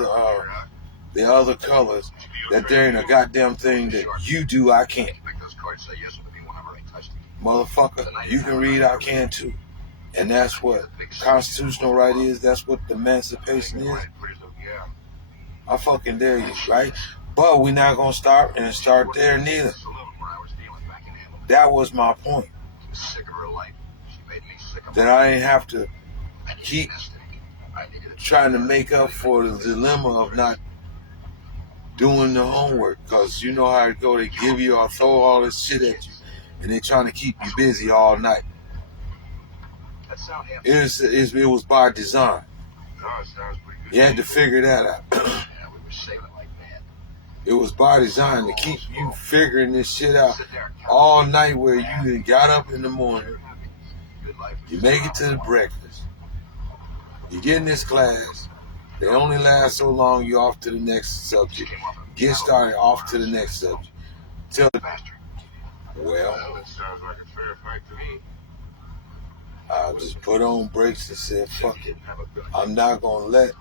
the other colors, that there ain't a goddamn thing that you do I can't. Motherfucker, you can read, I can too. And that's what constitutional right is. That's what emancipation is. I fucking dare you, right? But we're not gonna start there neither. That was my point. That I didn't have to keep trying to make up for the dilemma of not doing the homework, because you know how it go. They give you or throw all this shit at you, and they trying to keep you busy all night. It was by design. You had to figure that out. It was by design to keep you figuring this shit out all night, where you got up in the morning, you make it to the breakfast, you get in this class, they only last so long, you off to the next subject, get started, off to the next subject. Well, it sounds like a fair fight to me. I just put on brakes and said, fuck it. I'm not going to let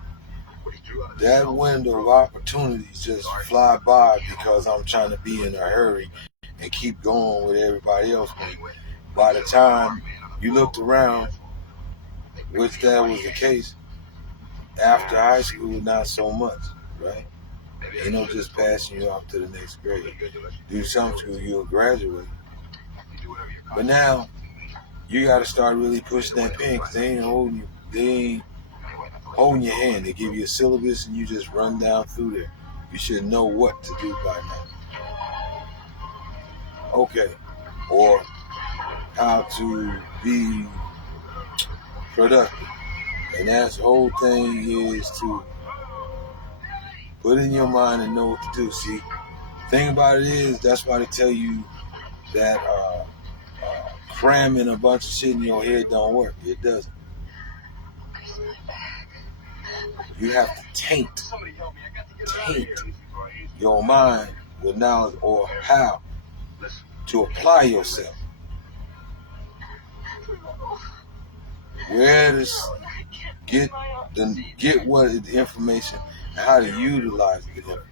that window of opportunities just fly by because I'm trying to be in a hurry and keep going with everybody else. By the time you looked around, which that was the case, after high school, not so much, right? Ain't no just passing you off to the next grade. Do some school, you'll graduate. But now, you got to start really pushing that pen, because they ain't holding your hand. They give you a syllabus and you just run down through there. You should know what to do by now. Okay. Or how to be productive. And that's the whole thing, is to put in your mind and know what to do. See, the thing about it is, that's why they tell you that cramming a bunch of shit in your head don't work. It doesn't. You have to taint your mind with knowledge, or how to apply yourself. Where to get what is the information, and how to utilize the information.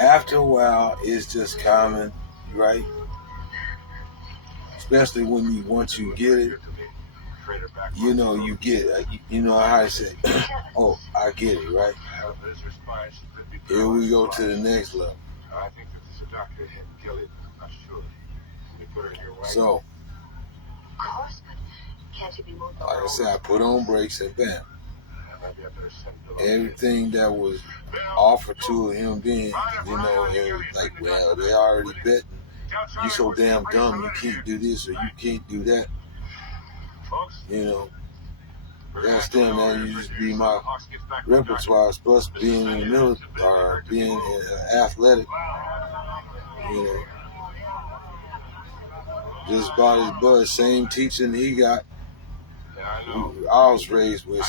After a while, it's just common, right? Especially once you get it, you know you get it. You know how I say, oh, I get it, right? Here we go to the next level. So, like I said, I put on brakes and bam. Everything that was offered to him then, you know, it was like, well, they already betting. You so damn dumb, you can't do this or you can't do that. You know, that's them, man. You just be my repertoire, plus being in the military, or being athletic, you know. Just about his buzz, same teaching he got. I was raised with,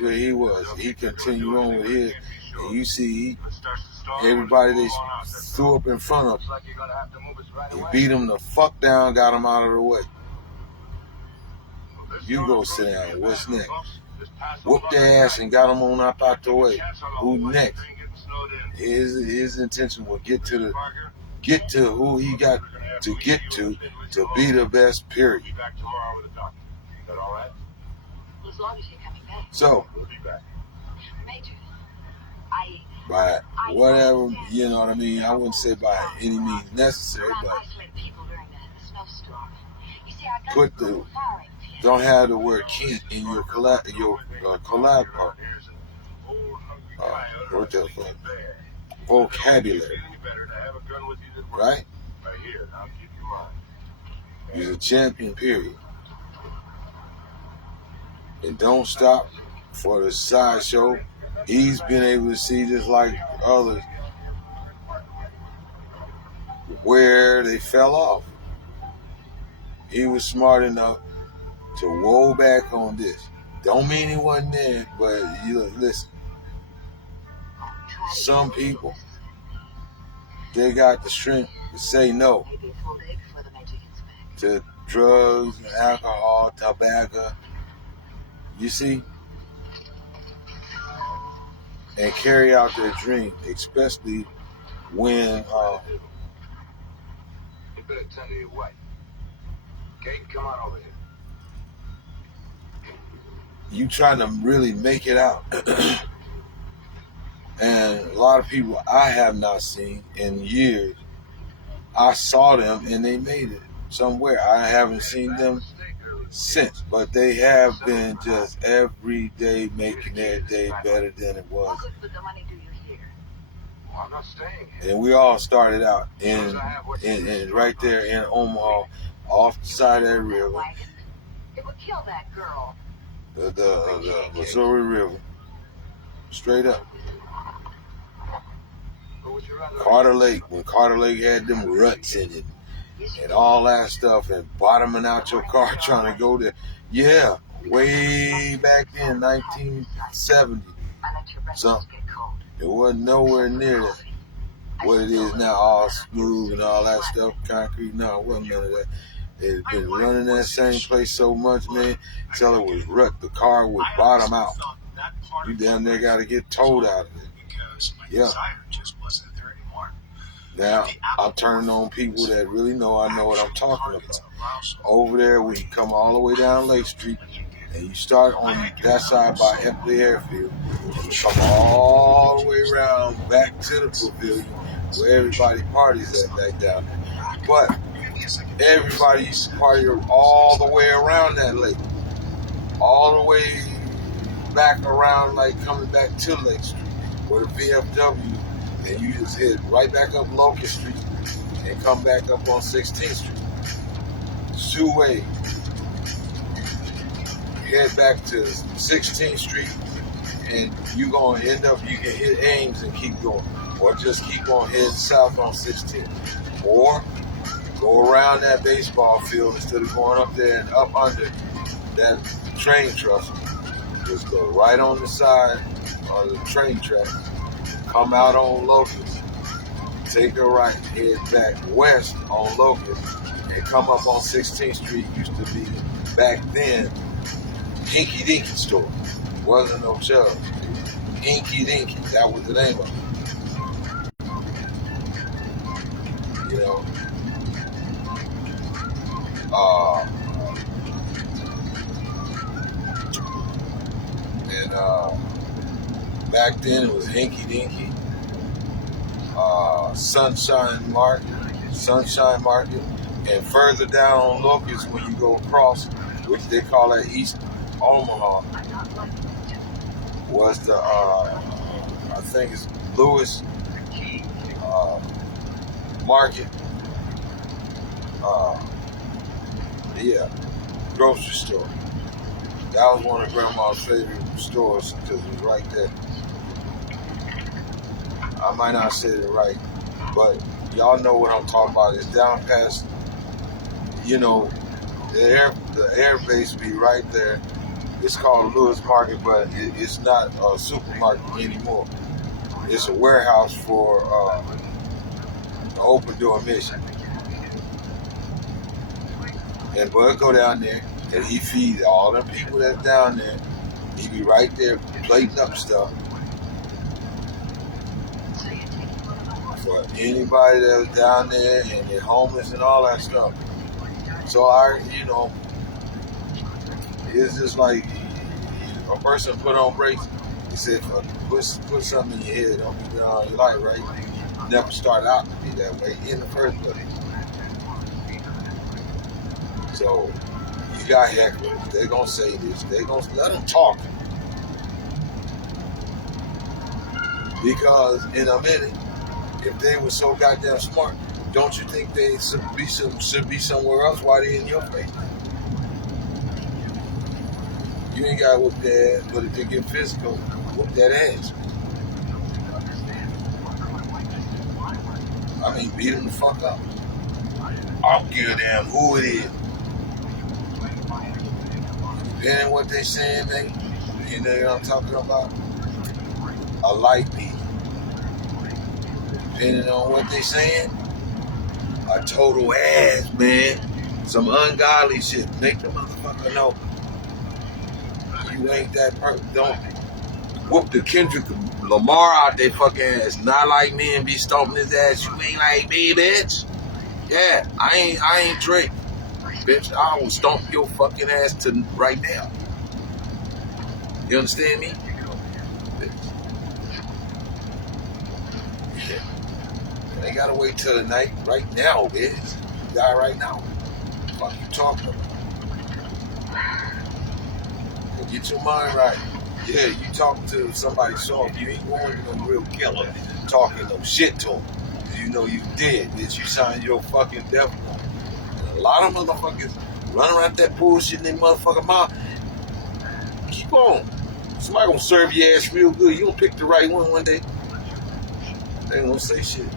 where he was. He continued on with his. And you see, everybody they threw up in front of him, he beat him the fuck down, got him out of the way. You go sit down. What's next? Whooped their ass and got them on up out the way. Who next? His intention was get to who he got to get to be the best, period. So, by whatever, you know what I mean, I wouldn't say by any means necessary, but don't have the word can't in your collab part. What the fuck? Vocabulary. Right? He's a champion, period. And don't stop for the sideshow. He's been able to see, just like others, where they fell off. He was smart enough to roll back on this. Don't mean he wasn't there, but you listen. Some people, they got the strength to say no to drugs, alcohol, tobacco. You see? And carry out their dream, especially when You better tell your wife. Okay, come on over here. you trying to really make it out. And a lot of people I have not seen in years, I saw them and they made it somewhere. I haven't seen them since, but they have been just every day making their day better than it was. And we all started out in right there in Omaha, off the side of that river, the Missouri River, straight up. Carter Lake, when Carter Lake had them ruts in it and all that stuff, and bottoming out your car trying to go there. Yeah, way back then, 1970 something. It wasn't nowhere near that. What it is now, all smooth and all that stuff, concrete. No, it wasn't none of that. They'd been running that same place so much, man, till it was rut. The car would bottom out. You down there got to get towed out of it. Yeah. Now, I'm turning on people that really know I know what I'm talking about. Over there, when you come all the way down Lake Street, and you start on that side by the airfield, and you come all the way around back to the pavilion, where everybody parties at back down there. But everybody used to party all the way around that lake. All the way back around, like coming back to Lake Street, where the VFW, and you just hit right back up Locust Street and come back up on 16th Street. Two-way. Head back to 16th Street, and you're going to end up, you can hit Ames and keep going. Or just keep on heading south on 16th. Or go around that baseball field instead of going up there and up under that train trestle. Just go right on the side of the train track. Come out on Locust, take a right, head back west on Locust, and come up on 16th Street. Used to be, back then, Hinky Dinky store. Wasn't no Chubb. Hinky Dinky, that was the name of it. You know? Back then it was Hinky Dinky. Sunshine Market, and further down on Locust when you go across, which they call it East Omaha, was the I think it's Lewis Market. Grocery store. That was one of Grandma's favorite stores because it was right there. I might not say it right, but y'all know what I'm talking about. It's down past, you know, the air base be right there. It's called Lewis Market, but it's not a supermarket anymore. It's a warehouse for the open door mission. And Bud go down there, and he feeds all them people that's down there. He be right there plating up stuff for anybody that was down there, and they're homeless and all that stuff. So it's just like a person put on brakes. He said, put something in your head, don't be doing all your life, right? You never start out to be that way in the first place. So you got hecklers. They're gonna say this. They're gonna let them talk. Because in a minute, if they were so goddamn smart, don't you think they should be somewhere else? Why they in your face? You ain't got to whoop their ass, but if they get physical, whoop that ass. I mean, beat them the fuck up. I don't give a damn who it is. Depending on what they saying, man, you know what I'm talking about? A light beat. Depending on what they saying, a total ass, man. Some ungodly shit. Make the motherfucker know you ain't that person. Don't whoop the Kendrick Lamar out their fucking ass. Not like me and be stomping his ass. You ain't like me, bitch. Yeah, I ain't Drake. Bitch, I will stomp your fucking ass to right now. You understand me? Yeah. They gotta wait till the night right now, bitch. You die right now. What you talking about? Get your mind right. Yeah, you talking to somebody soft, you ain't going to no real killer talking no shit to him. You know you dead, bitch. You signed your fucking death warrant. A lot of motherfuckers run around that bullshit in their motherfucking mouth. Keep on. Somebody gonna serve your ass real good. You gonna pick the right one day. They ain't gonna say shit.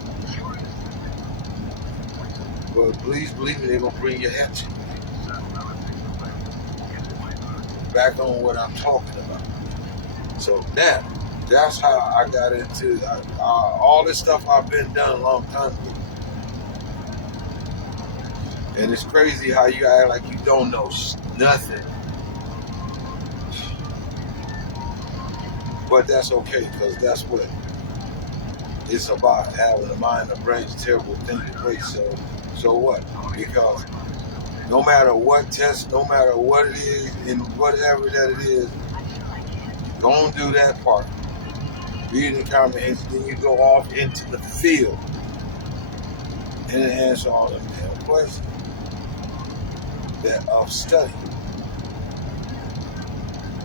But please believe me, they gonna bring your action. Back on what I'm talking about. So now, that's how I got into all this stuff I've been done a long time ago. And it's crazy how you act like you don't know nothing. But that's okay, because that's what it's about, having a mind, a brain's terrible thing to waste. So what? Because no matter what test, no matter what it is, and whatever that it is, go and do that part. Reading the comprehension, then you go off into the field and answer all them damn questions that of study.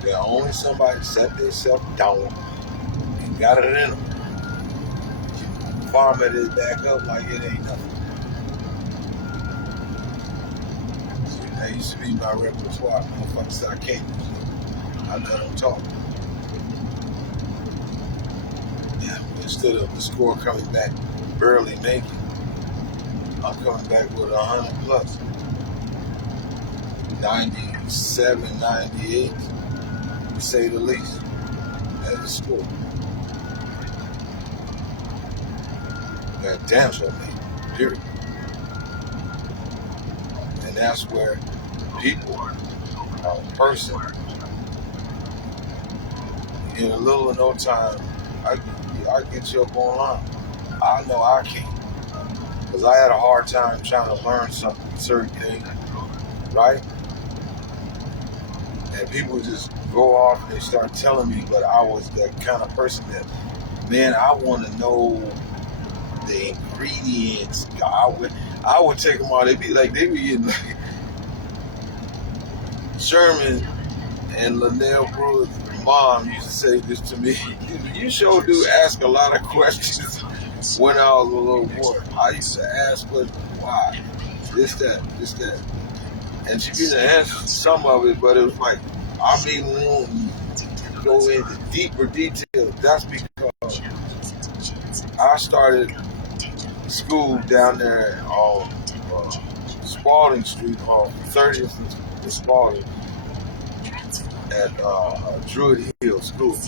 That only somebody set themselves down and got it in them. Farming it back up like it ain't nothing. See, that used to be my repertoire. Motherfuckers said I can't do shit. I let them talk. Yeah, instead of the score coming back barely making, I'm coming back with 100 plus. 97, 98, to say the least, at the score. That damn sure made, period. And that's where people, a person, in a little or no time, I get you up online. I know I can. Because I had a hard time trying to learn certain things, right? And people just go off and they start telling me, but I was that kind of person that, man, I want to know the ingredients. I would take them all. They be getting like Sherman and Linnell Brewer's mom used to say this to me. You sure do ask a lot of questions. When I was a little boy, I used to ask, but why? This, that. And she didn't answer some of it, but it was like, I mean, wanting to go into deeper details. That's because I started school down there on Spalding Street, on 30th and Spalding, at Druid Hill School.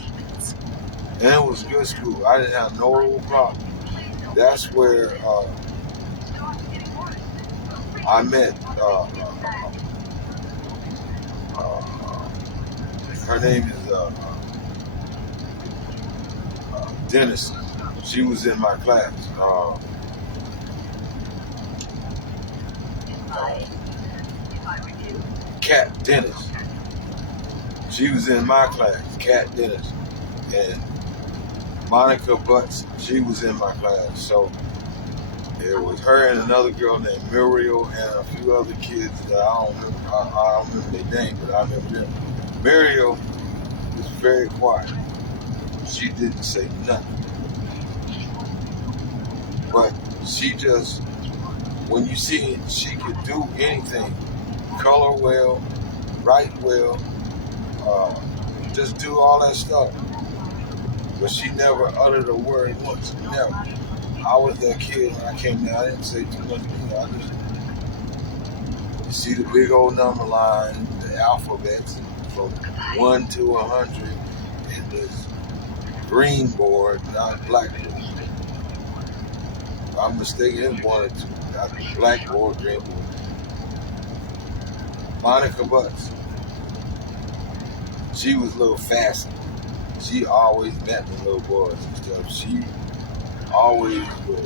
And it was a good school. I didn't have no problem. That's where I met, her name is Dennis. She was in my class. Kat Dennis. She was in my class, Kat Dennis. And Monica Butts, she was in my class. So it was her and another girl named Muriel and a few other kids that I don't remember. I don't remember their name, but I remember them. Muriel was very quiet. She didn't say nothing. But she just, when you see it, she could do anything. Color well, write well, just do all that stuff. But she never uttered a word once. Never. I was that kid when I came down. I didn't say too much. I just see the big old number line, the alphabets from 1 to 100 in this green board, not black board. If I'm mistaken, it's 1 or 2. Not black board, green board. Monica Butts. She was a little faster. She always met the little boys and stuff. She always would.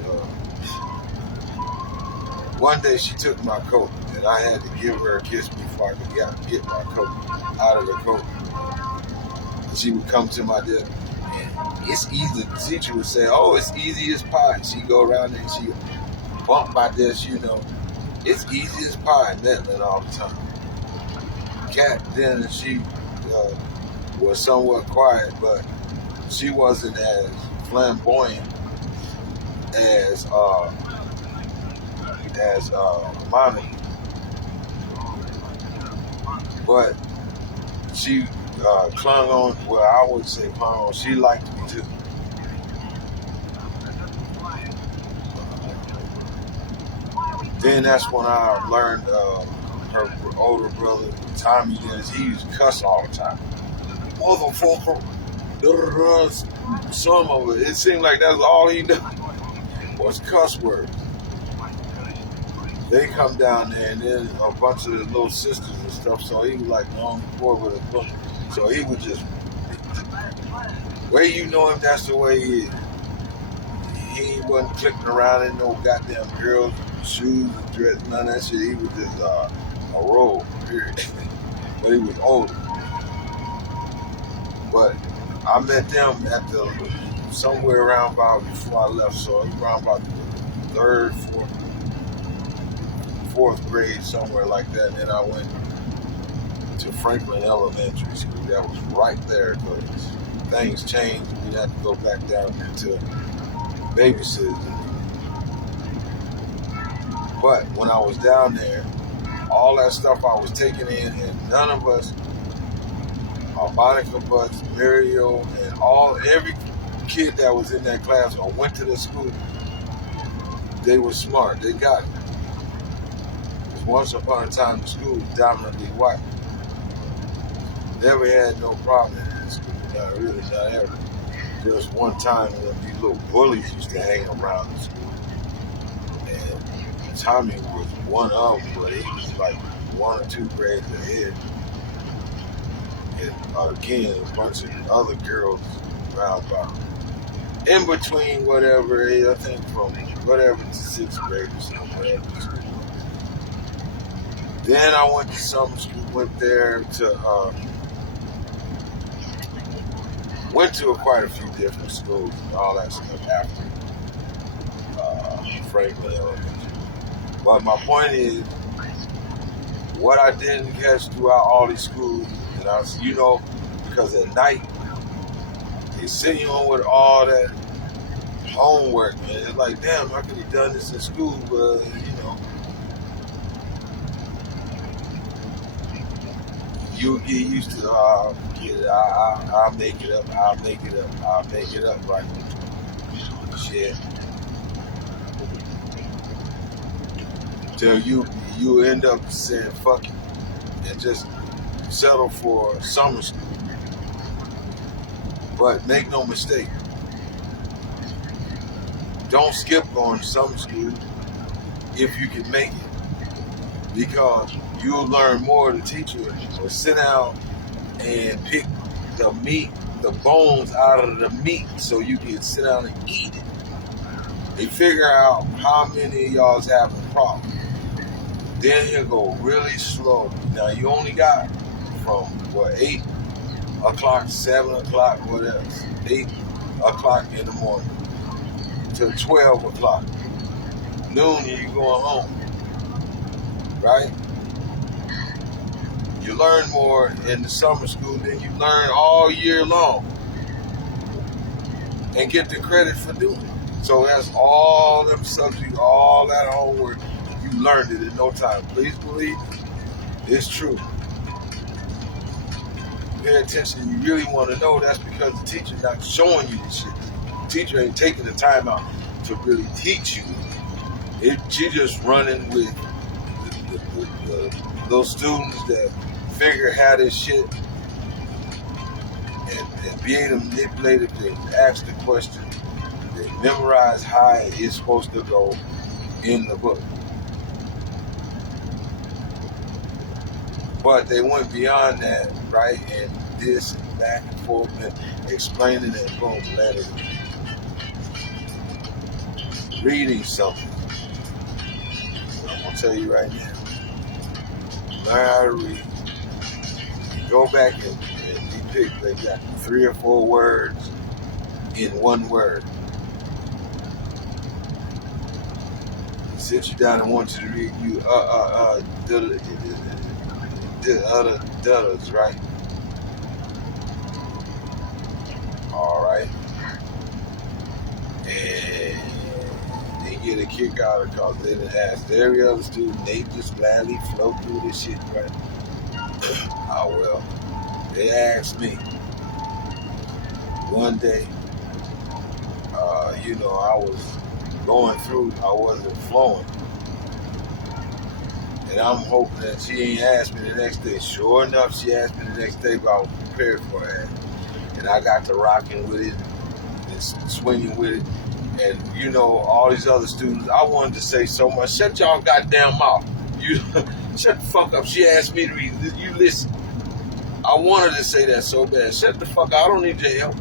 One day she took my coat, and I had to give her a kiss before I could get my coat out of the coat. She would come to my desk. It's easy. The teacher would say, "Oh, it's easy as pie." She'd go around there and she'd bump my desk, It's easy as pie, and all the time. Cat then, she was somewhat quiet, but she wasn't as flamboyant as Monica. But she clung on. Well, I would say clung on. She liked me too. Then that's when I learned her older brother, Tommy Dennis, he used to cuss all the time. Motherfucker. Some of it. It seemed like that's all he knew was cuss words. They come down there and then a bunch of the little sisters and stuff, so he was like long boy with a book. So he would just, way you know him, that's the way he is. He wasn't clicking around in no goddamn girls' shoes and dress, none of that shit. He was just a roll, period. But he was older. But I met them at somewhere around about before I left, so around about the third, fourth grade, somewhere like that. And then I went to Franklin Elementary School. That was right there, because things changed. We'd have to go back down there to babysit. But when I was down there, all that stuff I was taking in, and none of us, Monica, Butts, Mario, and every kid that was in that class or went to the school, they were smart. They got it. Because once upon a time, the school was dominantly white. Never had no problem in the school. Not really, not ever. Just one time when these little bullies used to hang around the school. And Tommy was one of them, but he was like 1 or 2 grades ahead. And again, a bunch of other girls around about in between whatever, I think from whatever to 6th grade or something. Then I went to summer school, went to quite a few different schools and all that stuff after Franklin Elementary. But my point is, what I didn't catch throughout all these schools, and I was, because at night, they send you on with all that homework, man. It's like, damn, I could have done this in school, but, you get used to, I'll make it up, right? Shit. Till you end up saying, fuck it, and just settle for summer school. But make no mistake, don't skip going to summer school if you can make it, because you'll learn more. The teacher will sit down and pick the meat, the bones out of the meat, so you can sit down and eat it. They figure out how many of y'all's having a problem. Then he'll go really slow. Now you only got from 8 o'clock, 7 o'clock, whatever, 8 o'clock in the morning till 12 o'clock. Noon and you're going home. Right? You learn more in the summer school than you learn all year long. And get the credit for doing it. So that's all them subjects, all that homework. You learned it in no time. Please believe me. It's true. Pay attention. You really want to know. That's because the teacher's not showing you the shit. The teacher ain't taking the time out to really teach you. She just running with those students that figure how this shit and be able to manipulate it. They ask the question. They memorize how it is supposed to go in the book. But they went beyond that, right? And this and back and forth and explaining it, boom, letters. Reading something. I'm going to tell you right now. Learn how to read. Go back and be pick. They got 3 or 4 words in one word. Sit you down and want you to read you dudders, right? All right. And they get a kick out of it because they done asked every other student. They just gladly flow through this shit, right? Oh well. They asked me one day, I was going through, I wasn't flowing. And I'm hoping that she ain't asked me the next day. Sure enough, she asked me the next day, but I was prepared for her. And I got to rocking with it and swinging with it. And, all these other students, I wanted to say so much. Shut y'all goddamn mouth. You shut the fuck up. She asked me to read. You listen. I wanted to say that so bad. Shut the fuck up. I don't need your help.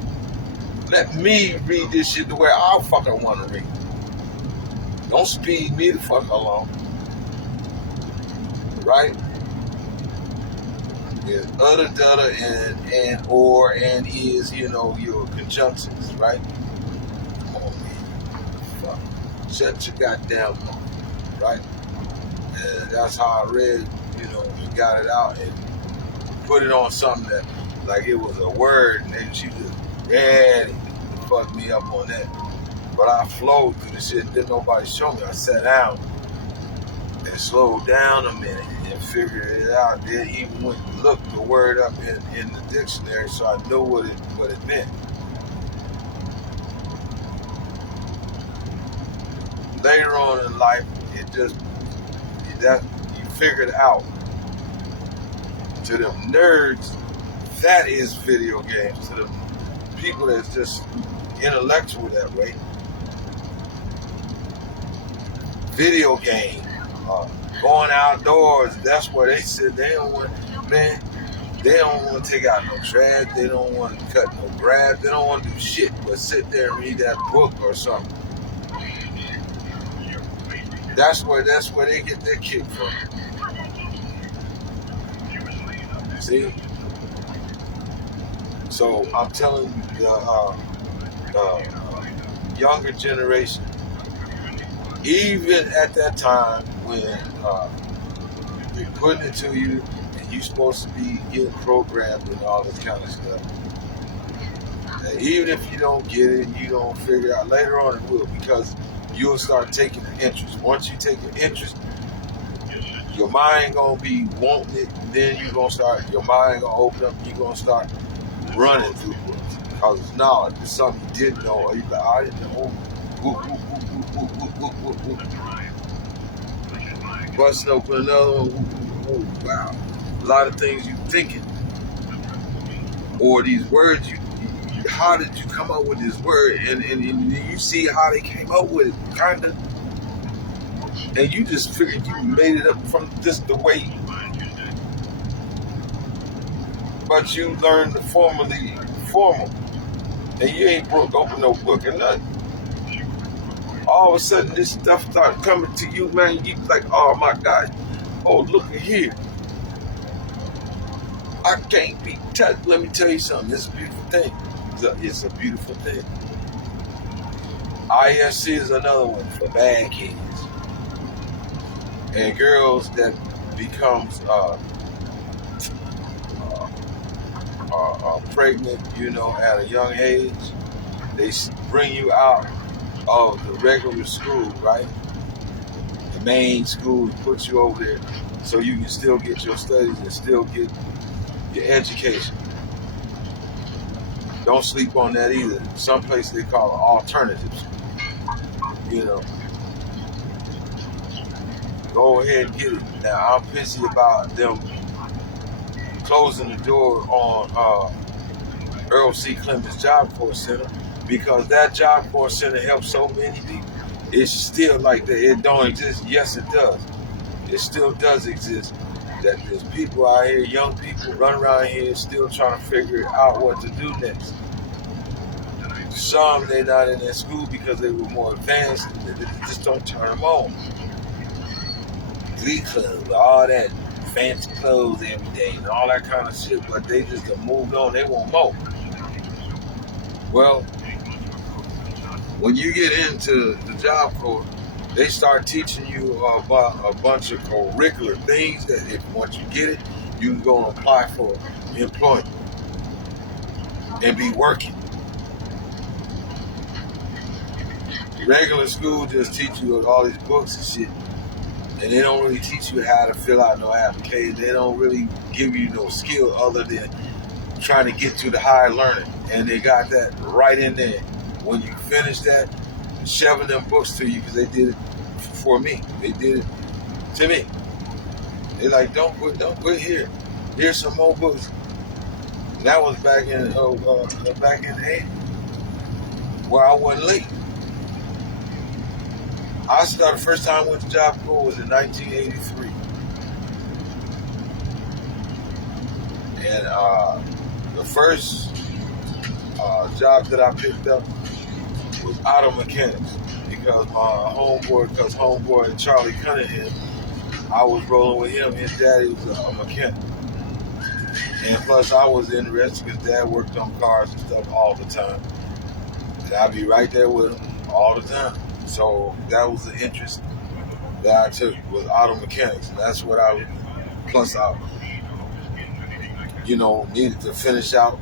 Let me read this shit the way I fucking want to read. Don't speed me the fuck along. Right? Yeah, udda, and, or, and is, your conjunctions, right? Come on, man. Fuck. Shut your goddamn mouth, right? And that's how I read, and got it out and put it on something that, like it was a word, and then she just read and fucked me up on that. But I flowed through the shit, didn't nobody show me. I sat down and slowed down a minute and figured it out. Then even went and looked the word up in the dictionary so I knew what it meant. Later on in life, you figured out. To them nerds, that is video games. To the people that's just intellectual that way, video game, going outdoors, that's where they said they don't want, man, they don't want to take out no trash, they don't want to cut no grass, they don't want to do shit but sit there and read that book or something. That's where they get their kick from. See? So I'm telling you, the younger generation, even at that time when they're putting it to you and you're supposed to be getting programmed and all this kind of stuff, and even if you don't get it, you don't figure it out, later on it will, because you'll start taking an interest. Once you take an interest, your mind gonna be wanting it, then you're gonna start, your mind gonna open up, you're gonna start running through it. Because it's knowledge. It's something you didn't know, or you like, I didn't know. Busting open another one. Wow. A lot of things you thinking. Or these words, how did you come up with this word? And you see how they came up with it, kind of. And you just figured you made it up from just the way. But you learned the formal. And you ain't broke open no book or nothing. All of a sudden, this stuff started coming to you, man. You like, oh my God. Oh, look at here. I can't be touched. Let me tell you something. It's a beautiful thing. It's a beautiful thing. ISC is another one for bad kids. And girls that becomes pregnant, at a young age, they bring you out of the regular school, right? The main school, put you over there so you can still get your studies and still get your education. Don't sleep on that either. Some places they call it alternatives. Go ahead and get it. Now, I'm pissy about them closing the door on Earl C. Clemens Job Corps Center, because that Job Corps Center helps so many people. It's still like that. It don't exist. Yes, it does. It still does exist. That there's people out here, young people running around here still trying to figure out what to do next. Some, they're not in that school because they were more advanced. They just don't turn them on. Glee club, all that fancy clothes every day and all that kind of shit, but they just have moved on. They want more. Well, when you get into the Job Corps, they start teaching you about a bunch of curricular things that if once you get it, you can go and apply for employment and be working. Regular school just teach you all these books and shit, and they don't really teach you how to fill out no application. They don't really give you no skill other than trying to get to the higher learning, and they got that right in there. When you finish that, shoving them books to you because they did it for me. They did it to me. They like, don't quit here. Here's some more books. And that was back in the 80s, where I wasn't late. I started the first time I went to Job Corps was in 1983. And the first job that I picked up was auto mechanics because homeboy Charlie Cunningham, I was rolling with him. His daddy was a mechanic. And plus I was interested because Dad worked on cars and stuff all the time. And I'd be right there with him all the time. So that was the interest that I took was auto mechanics. And that's what I needed to finish out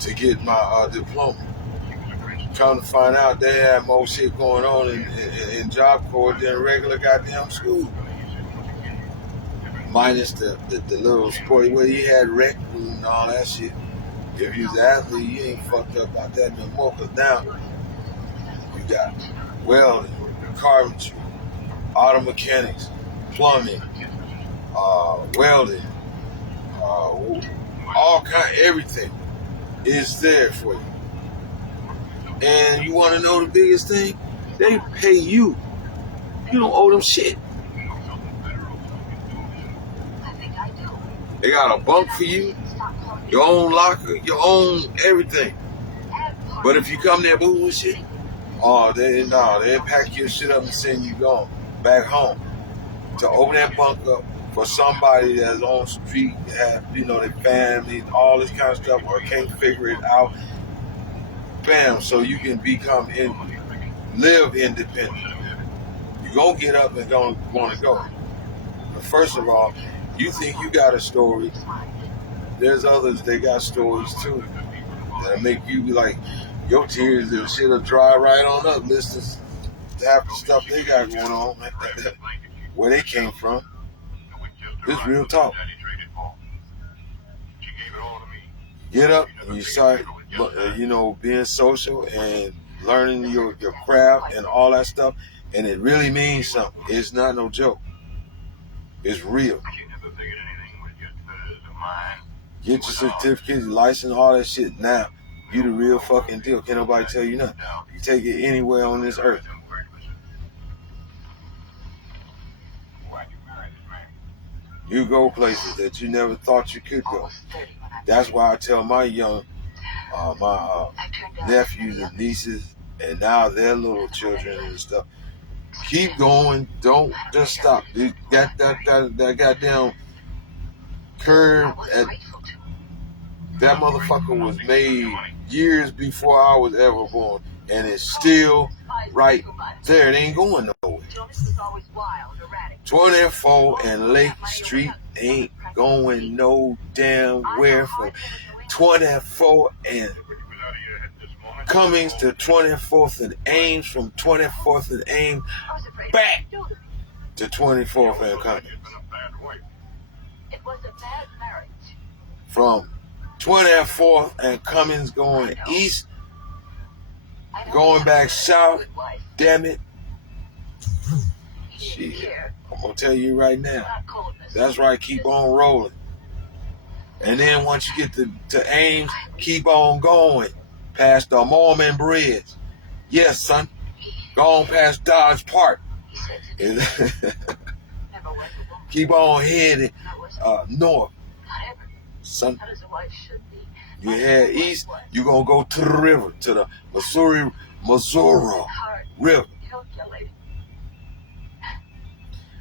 to get my diploma. Trying to find out they had more shit going on in Job Corps than regular goddamn school. Minus the little sport where he had rec room and all that shit. If you was an athlete, you ain't fucked up about that no more. Because now you got welding, carpentry, auto mechanics, plumbing, welding, all everything is there for you. And you want to know the biggest thing? They pay you. You don't owe them shit. They got a bunk for you, your own locker, your own everything. But if you come there bullshit, they pack your shit up and send you back home to open that bunk up for somebody that's on the street, have their family, all this kind of stuff, or can't figure it out. Bam, so you can live independent. You're gonna get up and want to go. But first of all, you think you got a story. There's others, they got stories too. That'll make you be like, your tears and shit'll dry right on up, listening to half the stuff they got going on, where they came from. It's real talk. Get up and you start, being social and learning your craft and all that stuff, and it really means something. It's not no joke. It's real. Get your certificate, your license, all that shit now. You the real fucking deal. Can't nobody tell you nothing. You take it anywhere on this earth. You go places that you never thought you could go. That's why I tell my nephews and nieces, and now their little children and stuff, keep going. Don't just stop. That goddamn curve that motherfucker was made years before I was ever born, and it's still right there. It ain't going nowhere. 24 and Lake Street ain't going no damn where from 24 and Cummings to 24th and Ames, from 24th and Ames back to 24th and Cummings. From 24th and Cummings going east, going back south, damn it. Shit, I'm gonna tell you right now. That's right, keep on rolling. And then once you get to Ames, keep on going past the Mormon Bridge. Yes, son. Go on past Dodge Park. Keep on heading north. Son, you head east, you're going to go to the river, to the Missouri River.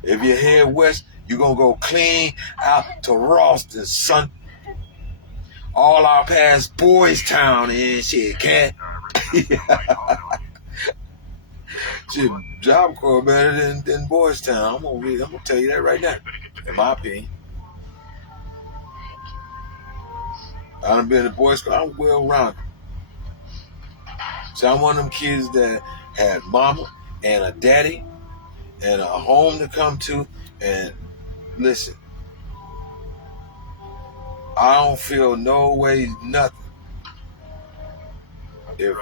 If you head west, you're going to go clean out to Ralston, son. All our past Boys Town and shit, cat. Shit, Job Corps better than Boys Town. I'm gonna tell you that right now. In my opinion. I done been to Boys Town. I'm well rounded. So I'm one of them kids that had mama and a daddy and a home to come to. And listen, I don't feel no way nothing. If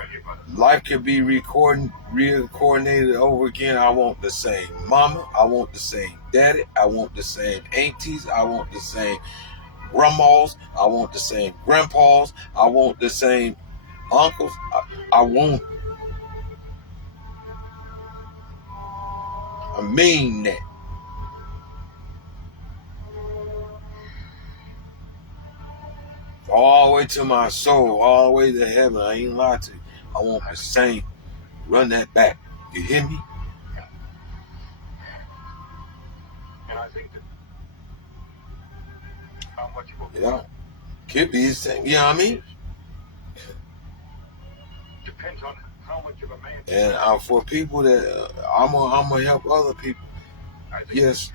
life could be re-coordinated over again, I want the same mama, I want the same daddy, I want the same aunties, I want the same grandmas, I want the same grandpas, I want the same uncles. I mean that. All the way to my soul, all the way to heaven. I ain't lying to you. I want the same. Run that back. You hear me? And I think that how much you will Yeah. Could be the same. You know what I mean? depends on how much of a man. And for people that I'm gonna help other people. Yes,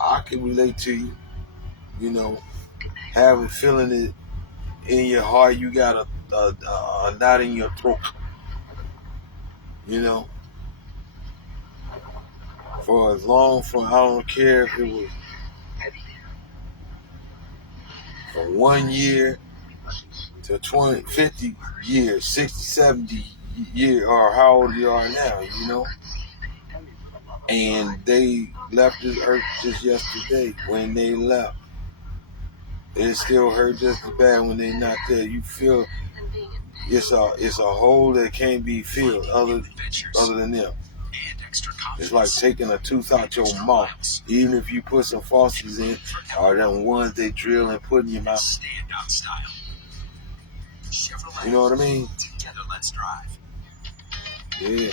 I can relate to you. You know, having feeling it in your heart, you got a knot in your throat. You know, for as long I don't care if it was from 1 year to 20, 50 years, 60, 70 years, or how old you are now, you know. And they left this earth just yesterday. When they left, it still hurt just as bad when they're not there. You feel it's a hole that can't be filled other than them. It's like taking a tooth out your mouth. Even if you put some falsies in, or them ones they drill and put in your mouth. You know what I mean? Yeah.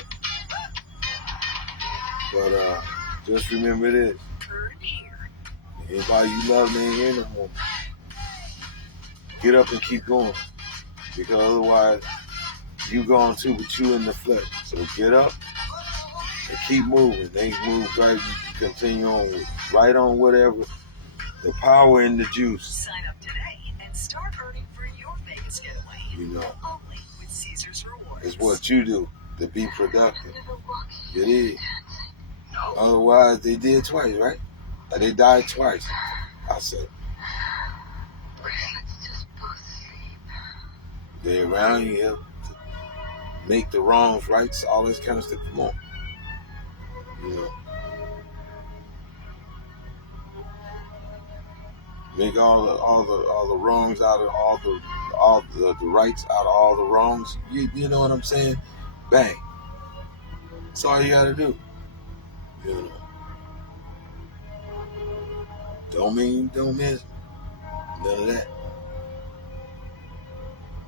But just remember this. Anybody you love, they ain't here no more. Get up and keep going. Because otherwise, you gone too, but you in the flesh. So get up and keep moving. They move right, continue on with, right on whatever. The power in the juice. Sign up today and start earning for your Vegas getaway. You know, Only with Caesar's Rewards. it's what you do to be productive. It is. Otherwise, they did twice, right? Or they died twice. I said. They around here to make the wrongs right, all this kind of stuff. Come on. You know. Make all the wrongs out of all the rights out of all the wrongs. You know what I'm saying? Bang. That's all you gotta do. You know. Don't mean you don't miss it. None of that.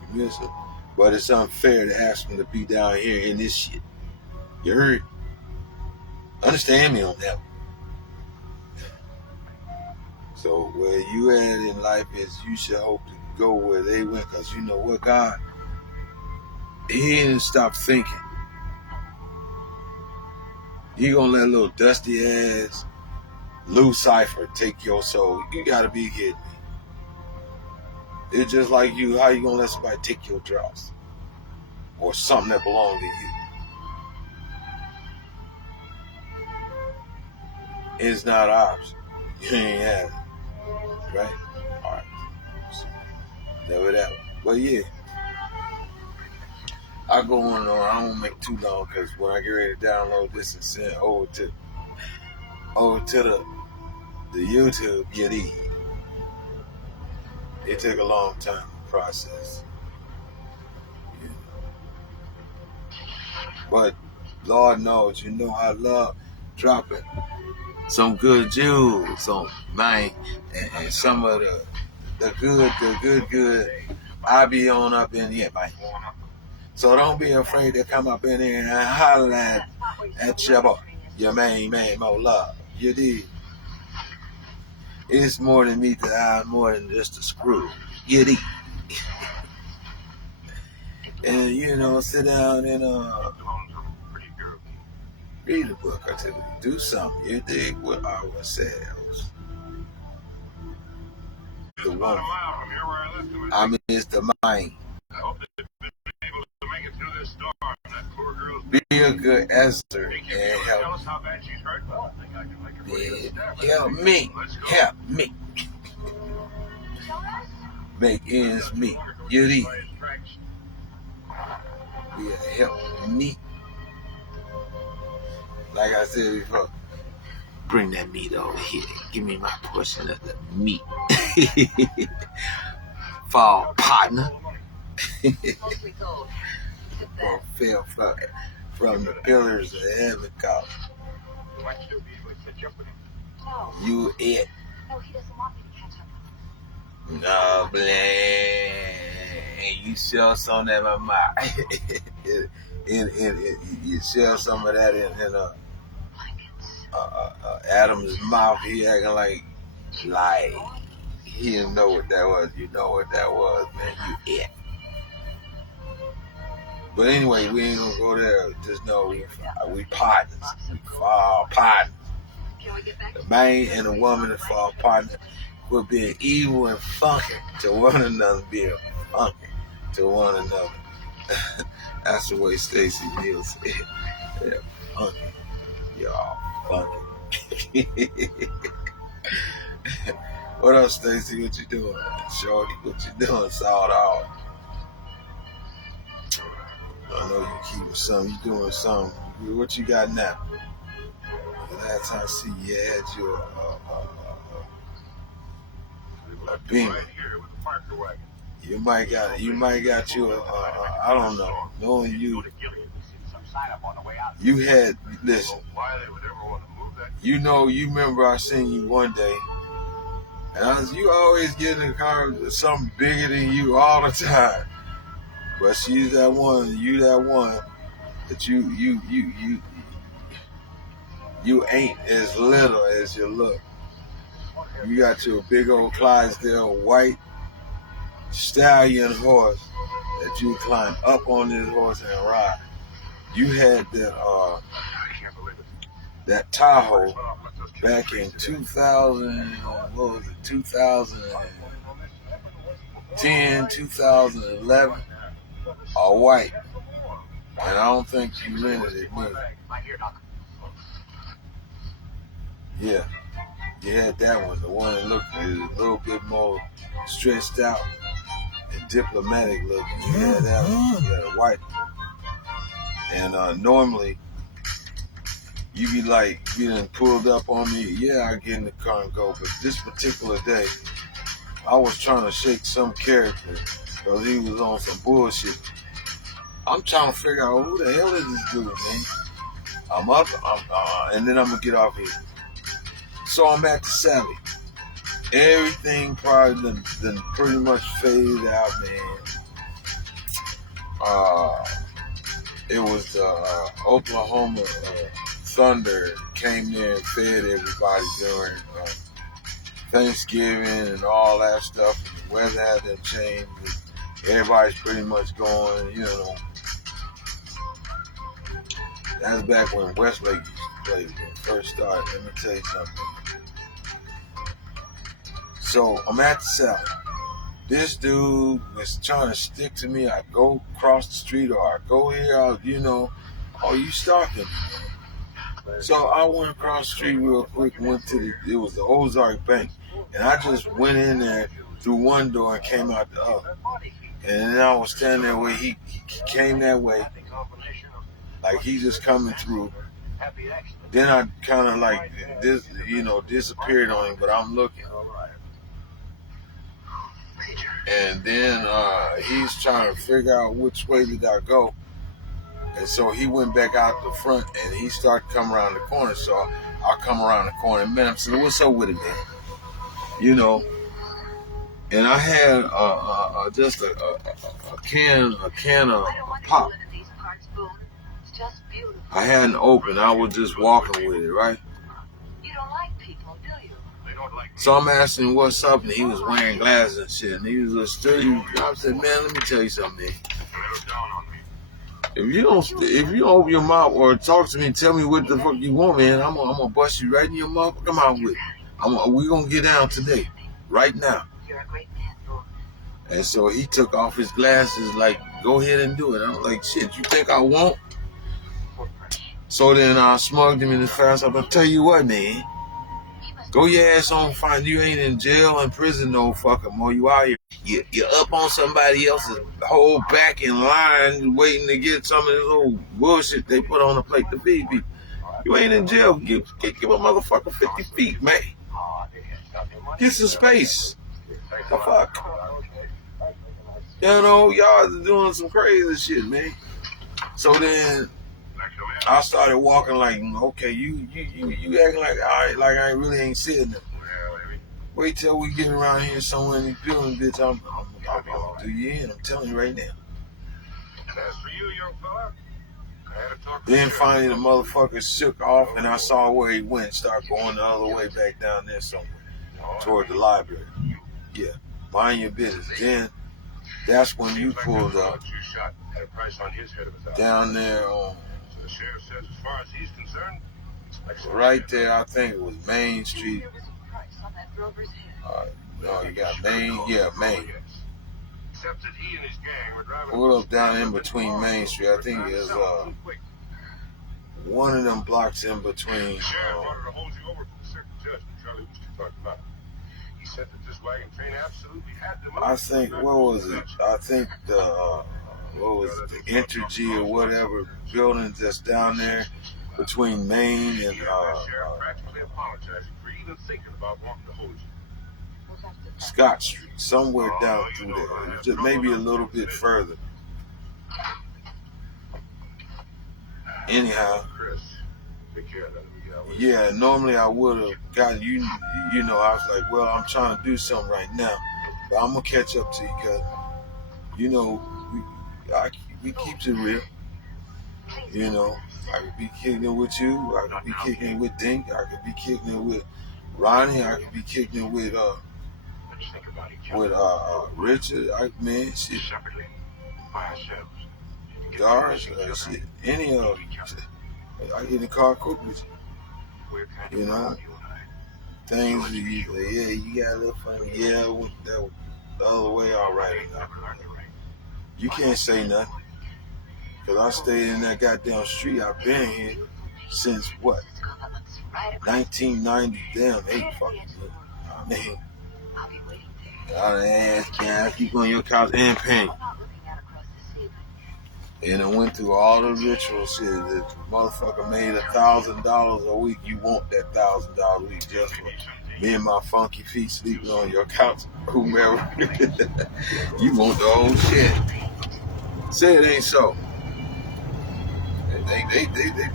You miss it. But it's unfair to ask them to be down here in this shit. You heard? Understand me on that one. So where you at in life is you should hope to go where they went, because you know what, God, He didn't stop thinking. You gonna let a little dusty ass Lucifer take your soul? You gotta be kidding me. It's just like you. How you gonna let somebody take your drops or something that belonged to you? It's not ours. You ain't have it. Right? Alright. Never that one. But yeah. I go on, I won't make too long, because when I get ready to download this and send it over to the YouTube, it took a long time to process. You know. But Lord knows, you know I love dropping some good jewels on mine, and some of the good I be on up in here, man. So don't be afraid to come up in here and holler at your boy, your main man, Mo Love. You dig? It's more than meet the eye, more than just a screw. You dig? And you know, sit down and read a book. I tell you, do something. You dig? With ourselves. The woman. I mean, it's the mind. Be a good answer and help. Help me. Help me. Make ends meet. You dig? Yeah, help me. Like I said before, bring that meat over here. Give me my portion of the meat. Fall partner. Fell from the pillars of heaven, called. You it. No, he doesn't want me to catch up. No, blame. You share some of that in my you share some of that in Adam's mouth. He acting like he didn't know what that was. You know what that was, man. You it. But anyway, we ain't gonna go there. Just know we partners. We fall partners. The man and the woman that fall partners. We're being evil and funky to one another, being funky to one another. That's the way Stacey Mills said. They're funky. Y'all funky. What up, Stacey? What you doing? Shorty, what you doing? Sawed off. I know you keeping something. You doing something. What you got now? Last time I see you had your a Beamer. You might got you I don't know. Knowing you had, listen. You know, you remember I seen you one day, and you always get in the car with something bigger than you all the time. But she's that one, you that one that you ain't as little as you look. You got your big old Clydesdale white stallion horse that you climb up on this horse and ride. You had that Tahoe back in 2000, what was it, 2010, 2011, all white. And I don't think you rented it, neither. Yeah. You had that one, the one that looked a little bit more stretched out and diplomatic looking. You had that one. You had a white. And normally, you be like, you done pulled up on me. Yeah, I get in the car and go. But this particular day, I was trying to shake some character because he was on some bullshit. I'm trying to figure out who the hell is this dude, man. I'm up, and then I'm going to get off here. So I'm at the Sally. Everything probably done pretty much faded out, man. It was Oklahoma Thunder came there and fed everybody during Thanksgiving and all that stuff. The weather hadn't changed. Everybody's pretty much going, you know. That's back when Westlake used to play when it first started. Let me tell you something. So I'm at the South. This dude was trying to stick to me. I go across the street or I go here, you know, oh, you stalking me. So I went across the street real quick, went to it was the Ozark Bank. And I just went in there through one door and came out the other. And then I was standing there where he came that way, like he just coming through. Then I kind of like, disappeared on him, but I'm looking. And then he's trying to figure out which way did I go. And so he went back out the front and he started coming around the corner. So I come around the corner and man, I said, what's up with it, man? You know. And I had just a can of pop. I hadn't opened. I was just walking with it, right? So I'm asking him what's up, and he was wearing glasses and shit, and he was a sturdy. I said, man, let me tell you something, man. If you don't open your mouth or talk to me, tell me what the fuck you want, man, I'm gonna bust you right in your mouth. Come out with it. We gonna get down today, right now. And so he took off his glasses, like, go ahead and do it. I'm like, shit, you think I won't? So then I smugged him in his face. I'm gonna tell you what, man. Go your ass on, find you ain't in jail and prison no fucking more. You out here. You're up on somebody else's whole back in line waiting to get some of this old bullshit they put on the plate to feed people. You ain't in jail. Give a motherfucker 50 feet, man. Get some space. The fuck? You know, y'all are doing some crazy shit, man. So then I started walking like, okay, you acting like I really ain't said nothing. Wait till we get around here somewhere in these buildings, bitch. I'm gonna do you in. I'm telling you right now. Then finally the motherfucker shook off, and I saw where he went. Start going the other way back down there somewhere toward the library. Yeah, mind your business. Then that's when you pulled up down there on. Right there, I think it was Main Street. No, you got Main. Yeah, Main. Pulled up down in between Main Street. I think it's one of them blocks in between. I think, what was it? I think the Entergy or whatever building that's down there between Main and Scott Street, somewhere down through there, just maybe a little bit further. Anyhow, yeah, normally I would have gotten you know, I was like, well, I'm trying to do something right now, but I'm gonna catch up to you because, you know, we keep it real. You know, I could be kicking it with you, I could be kicking it with Dink, I could be kicking it with Ronnie, I could be kicking it with Richard, man, shit. Doris, shit, any of them. I get in the car quick with you. You know, things you got a little funny. Yeah, that the other way, all right. You can't say nothing. Because I stayed in that goddamn street. I've been here since what? 1990, damn, 8 fucking years. I mean, I keep on your couch and paying. And I went through all the ritual shit. The motherfucker made $1,000 a week. You want that $1,000 a week just for me and my funky feet sleeping on your couch, whomever. You want the whole shit. Say it ain't so. They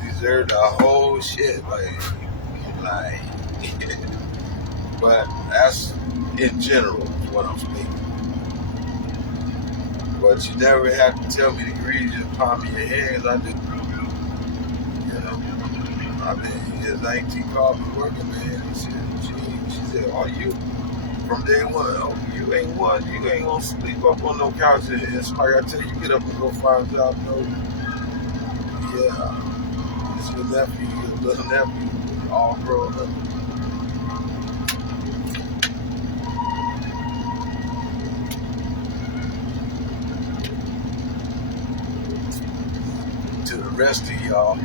deserve the whole shit. Like. But that's in general what I'm speaking. But you never have to tell me to grease your palm of your hands. I do. You know, I've been here 19 cars working, man. She said, "Are you from day one? Oh, you ain't one. You ain't gonna sleep up on no couch." And it's like I tell you, get up and go find a job. No, yeah, it's your nephew, your little nephew, all grown up. To the rest of y'all,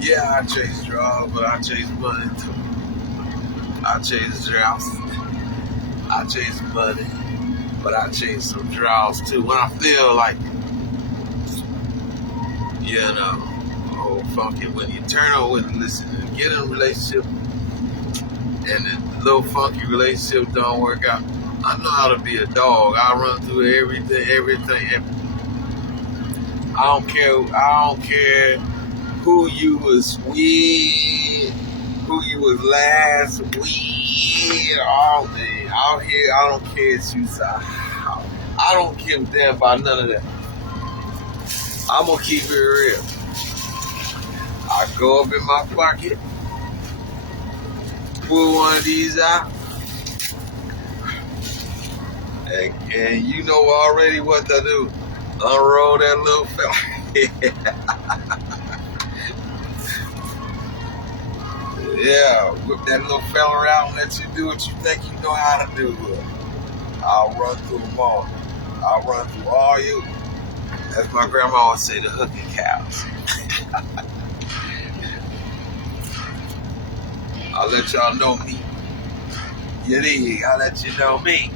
yeah, I chase draws, but I chase money too. I chase draws. I chase money, but I chase some draws too. When I feel like it, you know, oh funky. When you turn on with listen and get in a relationship, and the little funky relationship don't work out, I know how to be a dog. I run through everything. I don't care who you was with, who you was last with, all day. Out here, I don't care if you say, I don't give a damn about none of that. I'm gonna keep it real. I go up in my pocket, pull one of these out, and you know already what to do. Unroll that little fella. Yeah, whip that little fella out and let you do what you think you know how to do with it. I'll run through them all. I'll run through all you. As my grandma always say, the hooking cows. I'll let y'all know me. You dig? I'll let you know me.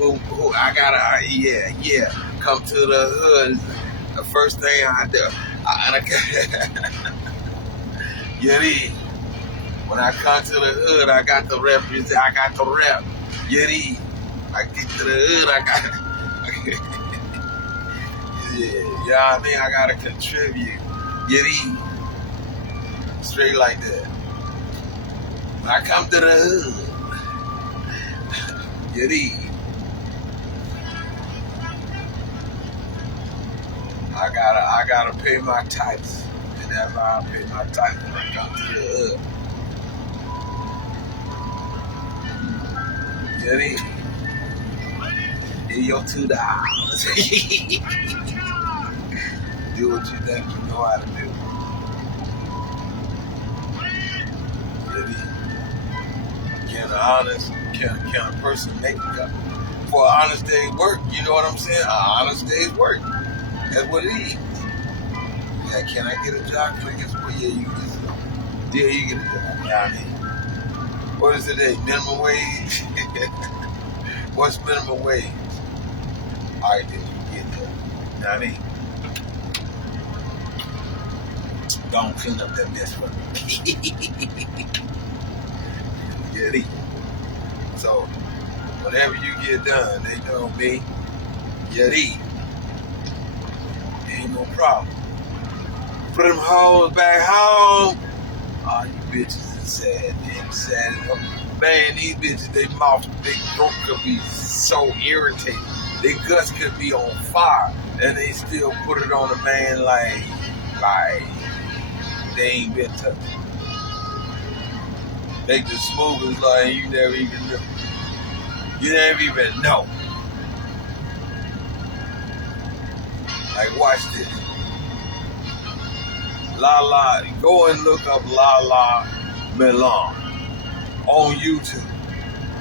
Ooh, I gotta, yeah. Come to the hood. The first thing I do. You dig? When I come to the hood, I got the represent. I got the rep. You dig? I get to the hood, I got. Yeah, you know what I mean? I gotta contribute. You dig? Straight like that. When I come to the hood, you dig? I gotta pay my tax, and that's how I pay my tax when I come to the hood. You dig? Give your $2. Do what you think you know how to do. You dig? Can a person make it up for an honest day's work? You know what I'm saying? An honest day's work. That's what it is. Yeah, can I get a job? Can I get some? Yeah, you get some. Yeah, you get a job. Yeah, I mean, what is it? Minimum wage? What's minimum wage? All right, then you get that. You know what I mean? Don't clean up that mess for me. Yeah, so whenever you get done, they know me. Yeah, ain't no problem. Put them hoes back home. Oh, you bitches is sad, man. Sad as hell. Man, these bitches, they mouth, they throat could be so irritated. Their guts could be on fire. And they still put it on a man like they ain't been touched. They just smooth as like you never even knew. You never even know. Like, watch this. Lala, go and look up Lala Milan on YouTube.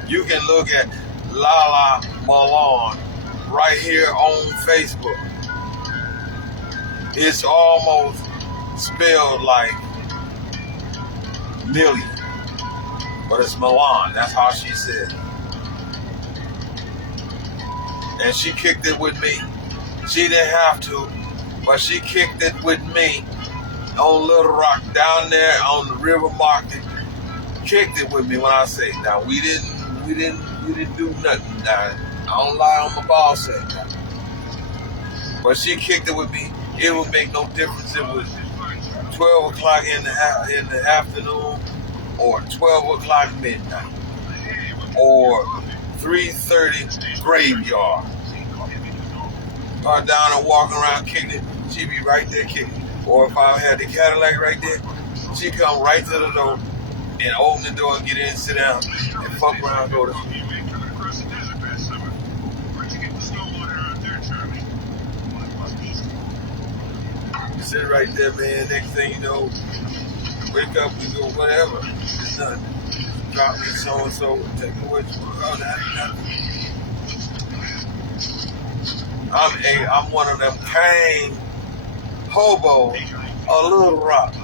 You can look at Lala Milan right here on Facebook. It's almost spelled like million, but it's Milan. That's how she said it. And she kicked it with me. She didn't have to, but she kicked it with me on Little Rock down there on the river market. Kicked it with me when I say, now we didn't do nothing. Now I don't lie on my ball sack. But she kicked it with me. It would make no difference. It was 12 o'clock in the afternoon, or 12 o'clock midnight, or 3:30 graveyard. Or down and walking around kicking it, she be right there kicking it. Or if I had the Cadillac right there, she come right to the door and open the door and get in and sit down and fuck around and go to sleep. Sit right there, man. Next thing you know, wake up and go whatever. It's nothing. Drop me so and so, take me what you want. Oh, nothing. I'm one of them cane hobos, a Little Rock.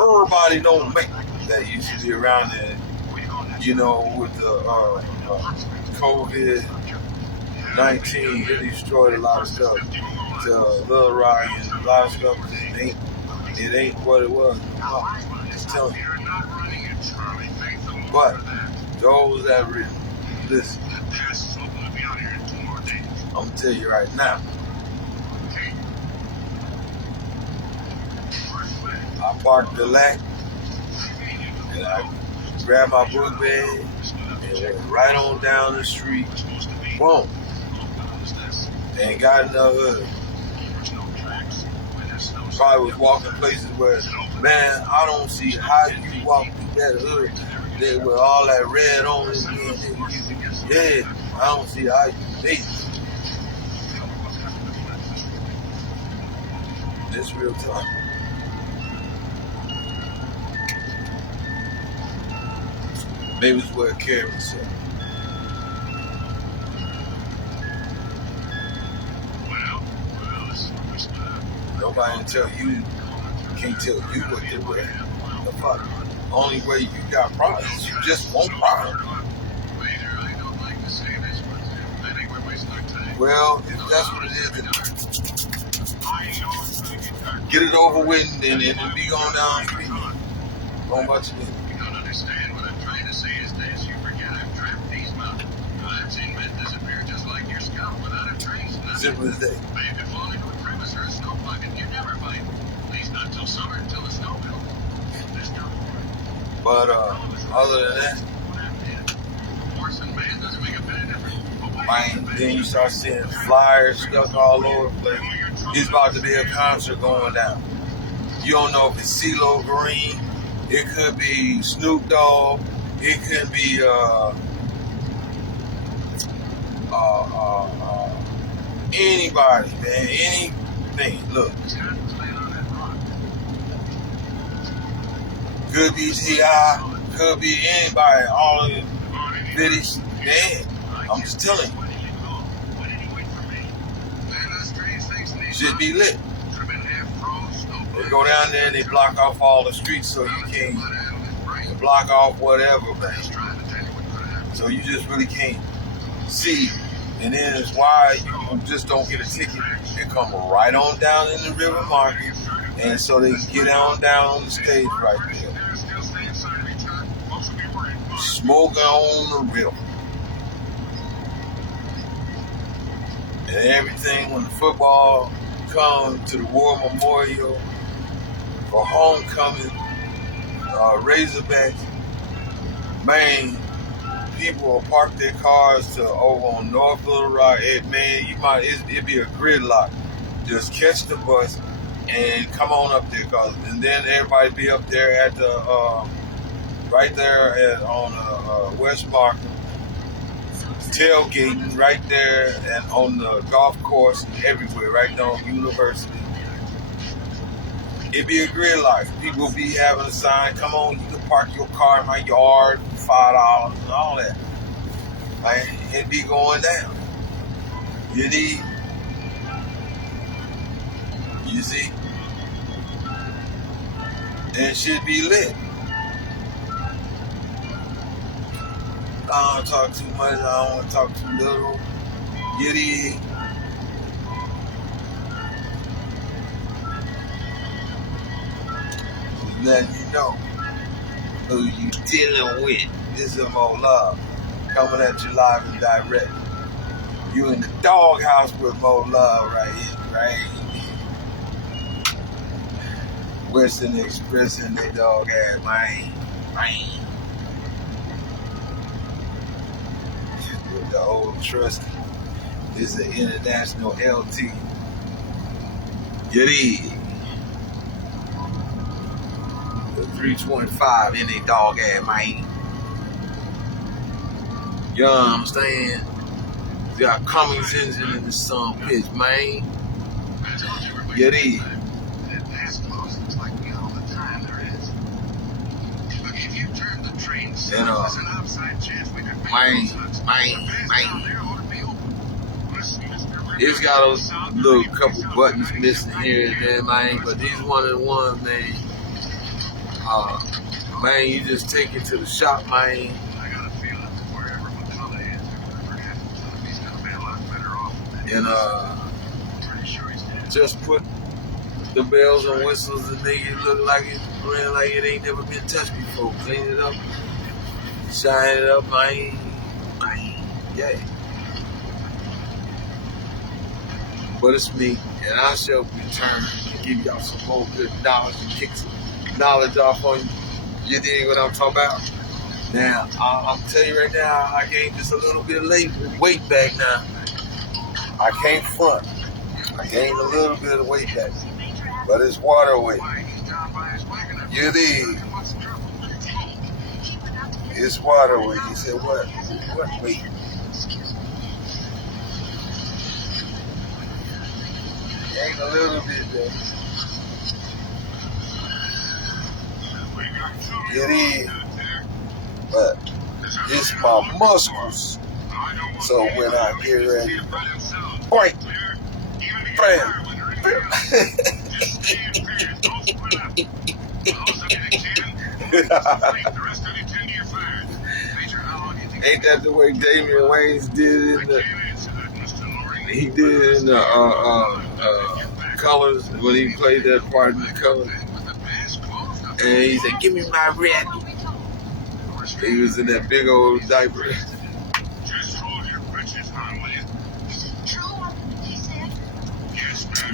Everybody don't make that used to be around there, you know, with the COVID-19. It destroyed a lot of stuff. To Little Rock and a lot of stuff. It ain't what it was. I'm just telling you. But those that listen, I'm gonna tell you right now. I parked the lack and I grabbed my book bag and went right on down the street. Boom. And got in the hood. Probably was walking places where Man, I don't see how you walk through that hood there with all that red on it. Yeah, I don't see how you made it. It's real tough. Maybe it's where Karen said. Nobody can tell you, can't tell you what to wear. The fuck? Only way you got problems is you just want problems. Well, if that's what it is, then get it over with and be going down the street. Don't much of it. You don't understand what I'm trying to say is this. You forget I've trapped these mountains. I've seen men disappear just like your scalp without a trace. Simple as that. They could fall into a crevice or a snow bucket. You never find them. At least not till summer, until the snow melts. But other than that, Horse and man doesn't make a bit of difference. man, then you start seeing flyers stuck all over the place. It's about to be a concert going down. You don't know if it's CeeLo Green. It could be Snoop Dogg. It could be anybody, man. Anything. Look. Could be T.I. Could be anybody. All of the bitties. Man, I'm just telling you. Should be lit. They go down there and they block off all the streets so you can't block off whatever, man. So you just really can't see. And then it's why you just don't get a ticket. They come right on down in the River Market, and so they get on down on the stage right there. Smoking on the river. And everything when the football comes to the War Memorial for homecoming, Razorbacks, man, people will park their cars to over on North Little Rock. It'd be a gridlock. Just catch the bus and come on up there, and then everybody be up there at the right there on West Market, tailgating right there and on the golf course and everywhere, right there on University. It'd be a gridlock. People be having a sign, come on, you can park your car in my yard for $5 and all that. Man, it'd be going down. You see? And it should be lit. I don't want to talk too much. I don't want to talk too little. You dig? Letting you know who you dealing with. This is Mo Love coming at you live and direct. You in the doghouse with Mo Love right here, right? Western expressing their dog ass, man. With the old trust is the international LT. You dig? The 325 in a dog ass, man. You understand? You got Cummings engine in the sun pitch, man. You dig? And it's got a little couple buttons missing here and there, man. But these one of the ones, man. Man, you just take it to the shop, man. And just put the bells and whistles and make it look like it ain't never been touched before. Clean it up, shine it up, man. Yeah. But it's me, and I shall return and give y'all some more good knowledge and kick some knowledge off on you. You dig what I'm talking about? Now, I'm telling you right now, I gained just a little bit of weight back now. I can't front. I gained a little bit of weight back, but it's water weight. You dig? It's waterway. He said, what? What? Wait. Ain't a little bit though. It is. But it's my muscles. So when I get ready, boink, bam. Ain't that the way Damian Wayans did it in the? He did it in the Colors when he played that part in the Colors, and he said, "Give me my red." He was in that big old diaper.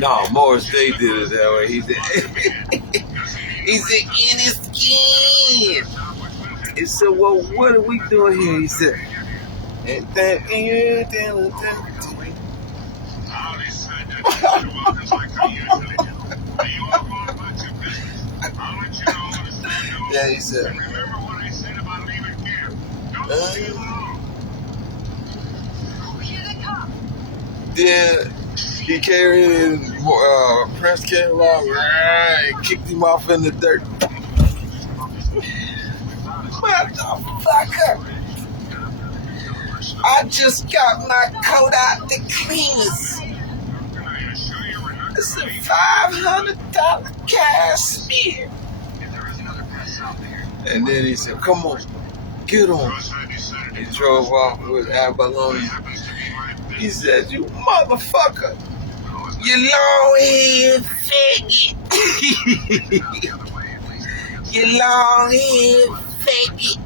No, Morris Day did it that way. He said, he said, in his skin. He said, well, what are we doing here? He said, and that yeah, he said, then he came in and Prince came along and kicked him off in the dirt. Motherfucker! I just got my coat out the cleaners. It's a $500 cashmere. And then he said, come on, get on. He drove off with abalone. He said, you motherfucker, you long-haired faggot. You long-haired faggot.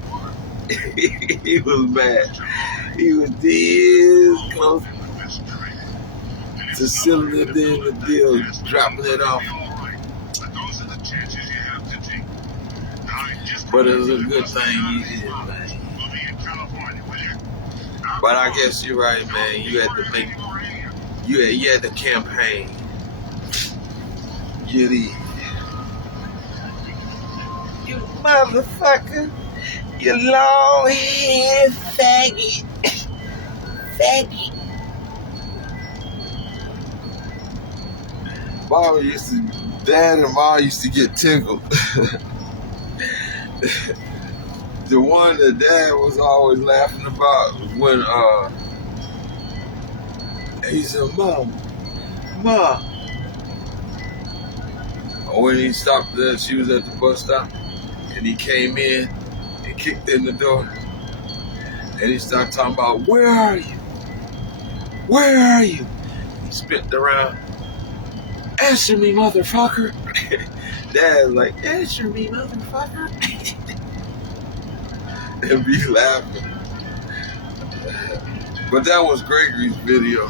He was mad. He was this close to sealing it in the deal, dropping it off. But it was a good thing he did, man. But I guess you're right, man. You had to make, you had to campaign. You motherfucker. You long-haired faggot. Faggot. Dad and Mom used to get tickled. The one that Dad was always laughing about was when he said, Mom. When he stopped there, she was at the bus stop, and he came in and kicked in the door, and he started talking about, where are you? Where are you? He spit around. Answer me, motherfucker. Dad's like, answer me, motherfucker. And be laughing. But that was Gregory's video.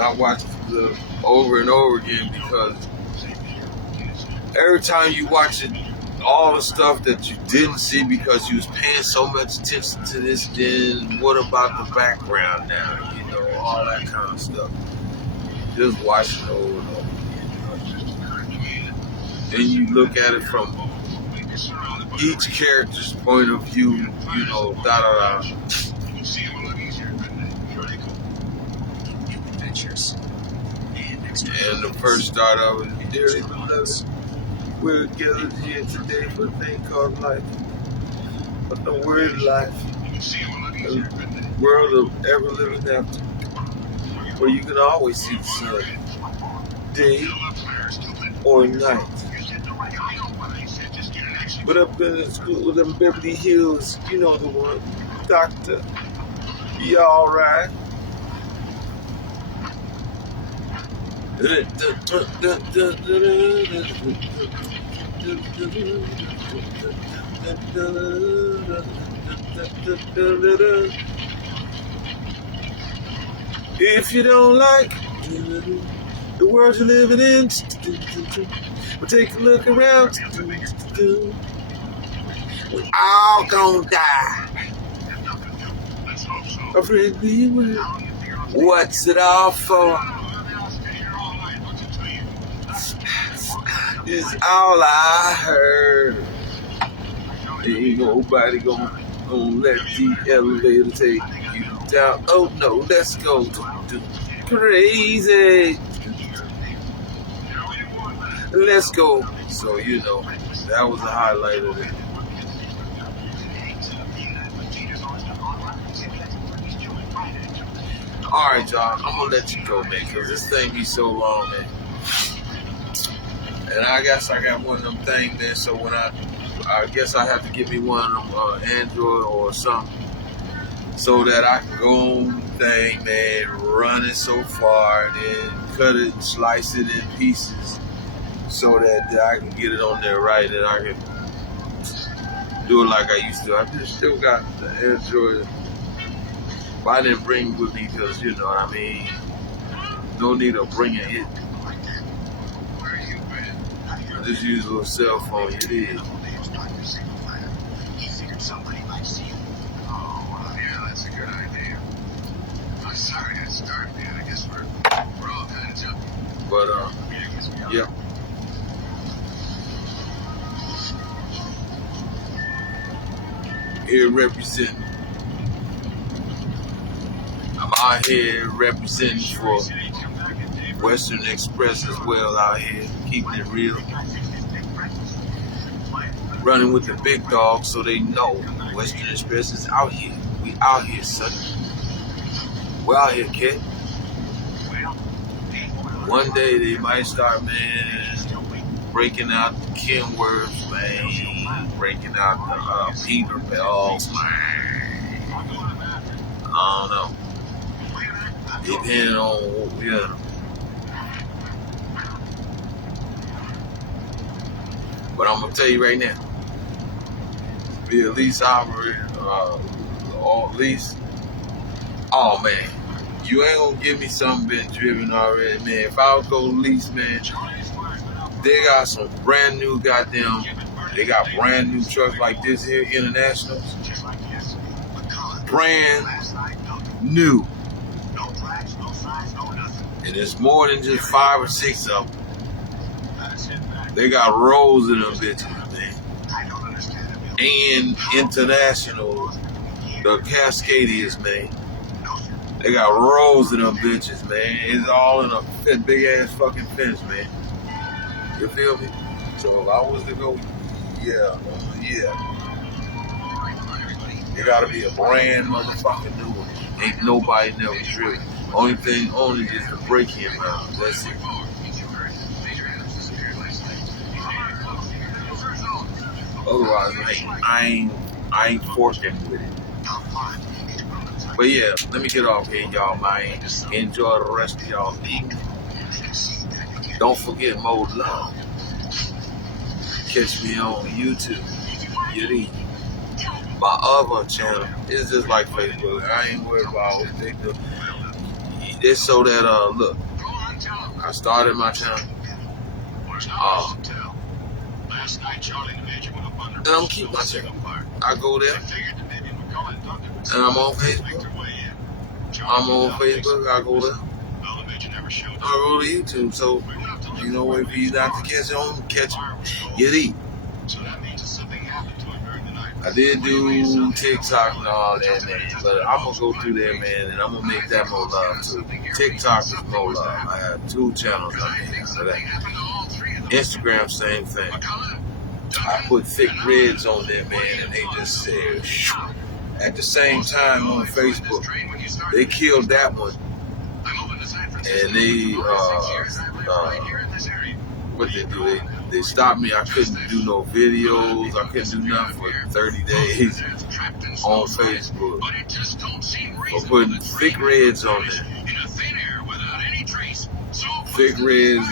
I watched it over and over again because every time you watch it, all the stuff that you didn't see because you was paying so much attention to this, then what about the background now? You know, all that kind of stuff. Just watch it over and over again. Then you look at it from each character's point of view, you know, da-da-da. And the first start of it, dearly beloved, we're gathered here today for a thing called life. But the word life, the world of ever living after, where you can always see the sun, day or night. But up in the school with them Beverly Hills, you know the one, doctor, you all right? If you don't like the world you're living in, well, take a look around. We all gonna die. A friendly word. What's it all for? is all I heard. Ain't nobody gonna let the elevator take you down. Oh no, let's go to crazy. Let's go. So you know, that was the highlight of it. All right, y'all. I'm gonna let you go, man, because this thing be so long, man. And I guess I got one of them things, man. So when I guess I have to get me one of them Android or something, so that I can go on the thing, man, run it so far, and then cut it and slice it in pieces, so that I can get it on there right, and I can do it like I used to. I just still got the Android. But I didn't bring it with me because, you know what I mean, no need of bringing it. I just use a little cell phone. It is. Oh, yeah, that's a good idea. I'm sorry I started, man. I guess we're all kind of jumpy. But, yep. Here representing. I'm out here representing for Western Express as well out here, keeping it real. Running with the big dogs so they know Western Express is out here. We out here, son. We're out here, kid. One day they might start, man, breaking out the Ken words, man, breaking out the Peter bells, man. I don't know. Depending on what we are. But I'm gonna tell you right now, be at least operating, or at least, oh man, you ain't gonna give me something been driven already, man. If I would go lease, man, they got some brand new goddamn, they got brand new trucks like this here, Internationals, brand new. And it's more than just 5 or 6 of them. They got rows of them bitches, man. And International, the Cascadians, man. They got rows of them bitches, man. It's all in a big ass fucking fence, man. You feel me? So if I was to go, yeah. It gotta be a brand motherfucking new one. Ain't nobody never driven. Only is the brake-in mount. That's it. Otherwise, I ain't forking with it. But yeah, let me get off here, y'all, man. Enjoy the rest of y'all evening. Don't forget Mo Love. Catch me on YouTube. My other channel is just like Facebook. I ain't worried about what they do. It's so that look, I started my channel. And I'm keep my channel. I go there, and I'm on Facebook. I go there. I go to YouTube. So, you know, if you not to catch on, catch it. I did do TikTok and all that, man, but I'm gonna go through there, man, and I'm gonna make that Mo Love too. TikTok is Mo Love. I have 2 channels on there. So that Instagram, same thing. I put thick reds on there, man, and they just said, shoo. At the same time on Facebook, they killed that one, and they what they do? They stopped me. I couldn't do no videos. I couldn't do nothing for 30 days on Facebook for putting thick reds on there. Thick Reds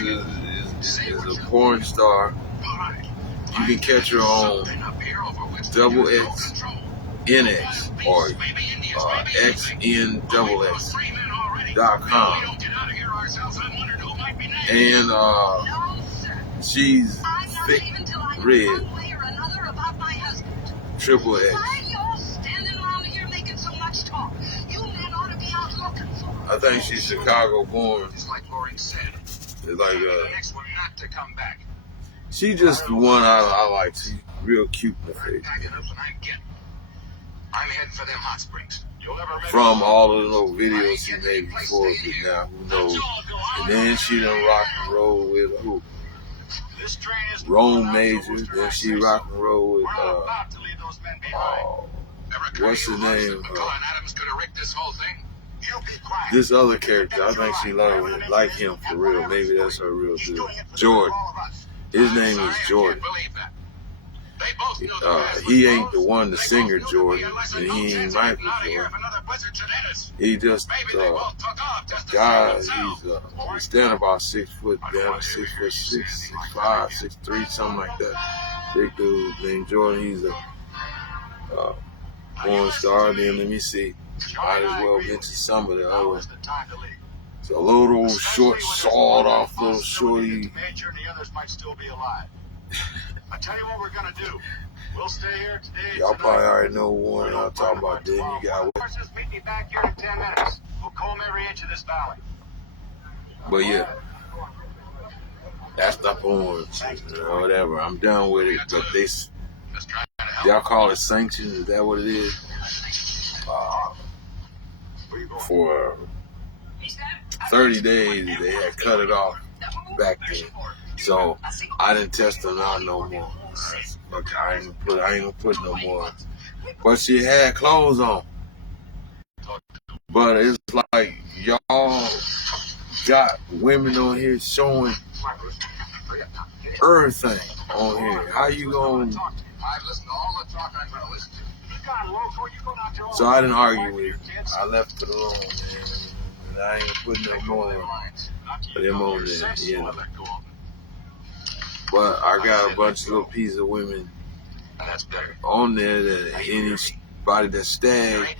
is a porn star. You can catch her on XX, NX, or XNXX.com. And she's thick red, triple X. I think she's Chicago born. It's like She just the one I like. She's real cute in the face. I'm heading for them hot springs. From all of the little videos she made before, but now who knows? And then she done rock and roll with who? Rome Major. Then she rock and roll with what's her name? This other character. I think she like him for real. Maybe that's her real deal. Jordan. His name is Jordan. He ain't the one, the singer Jordan, and he ain't Michael Jordan. He just guy. He's standing about 6 foot down, 6'6", 6'5", 6'3", something like that. Big dude named Jordan. He's a porn star. Then let me see. Might as well mention some of the other. It's a little short, sawed off little shorty. I tell you what we're gonna do. We'll stay here today. Y'all probably already know one I'm talking about. Then you got. Meet me back here in 10 minutes. We'll comb every inch of this valley. But yeah, that's the horns, whatever. I'm done with it. But y'all call it sanctions. Is that what it is? For 30 days, they had cut it off back then. So I didn't test her out no more. Look, I ain't gonna put no more. But she had clothes on. But it's like y'all got women on here showing everything on here. How you gonna? So I didn't argue with her. I left it alone, man. And I ain't gonna put no more of them on there, you know. But I got a bunch of little pieces of women on there that anybody that's stag,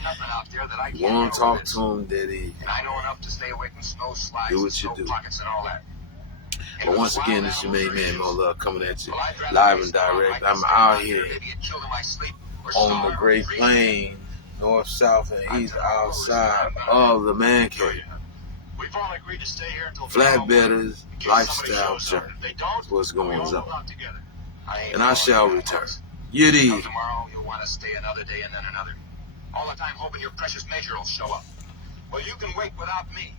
you want to talk to them, that do what you do. But once again, this is your main man, Mo Love, coming at you live and direct. I'm out here on the Great Plains, north, south, and east, outside of the man cave. FLATBEDER'S LYFESTYLE JOURNal. That's what's going on. And I shall return. Yiddy. Tomorrow you'll want to stay another day and then another. All the time hoping your precious major will show up. Well, you can wait without me.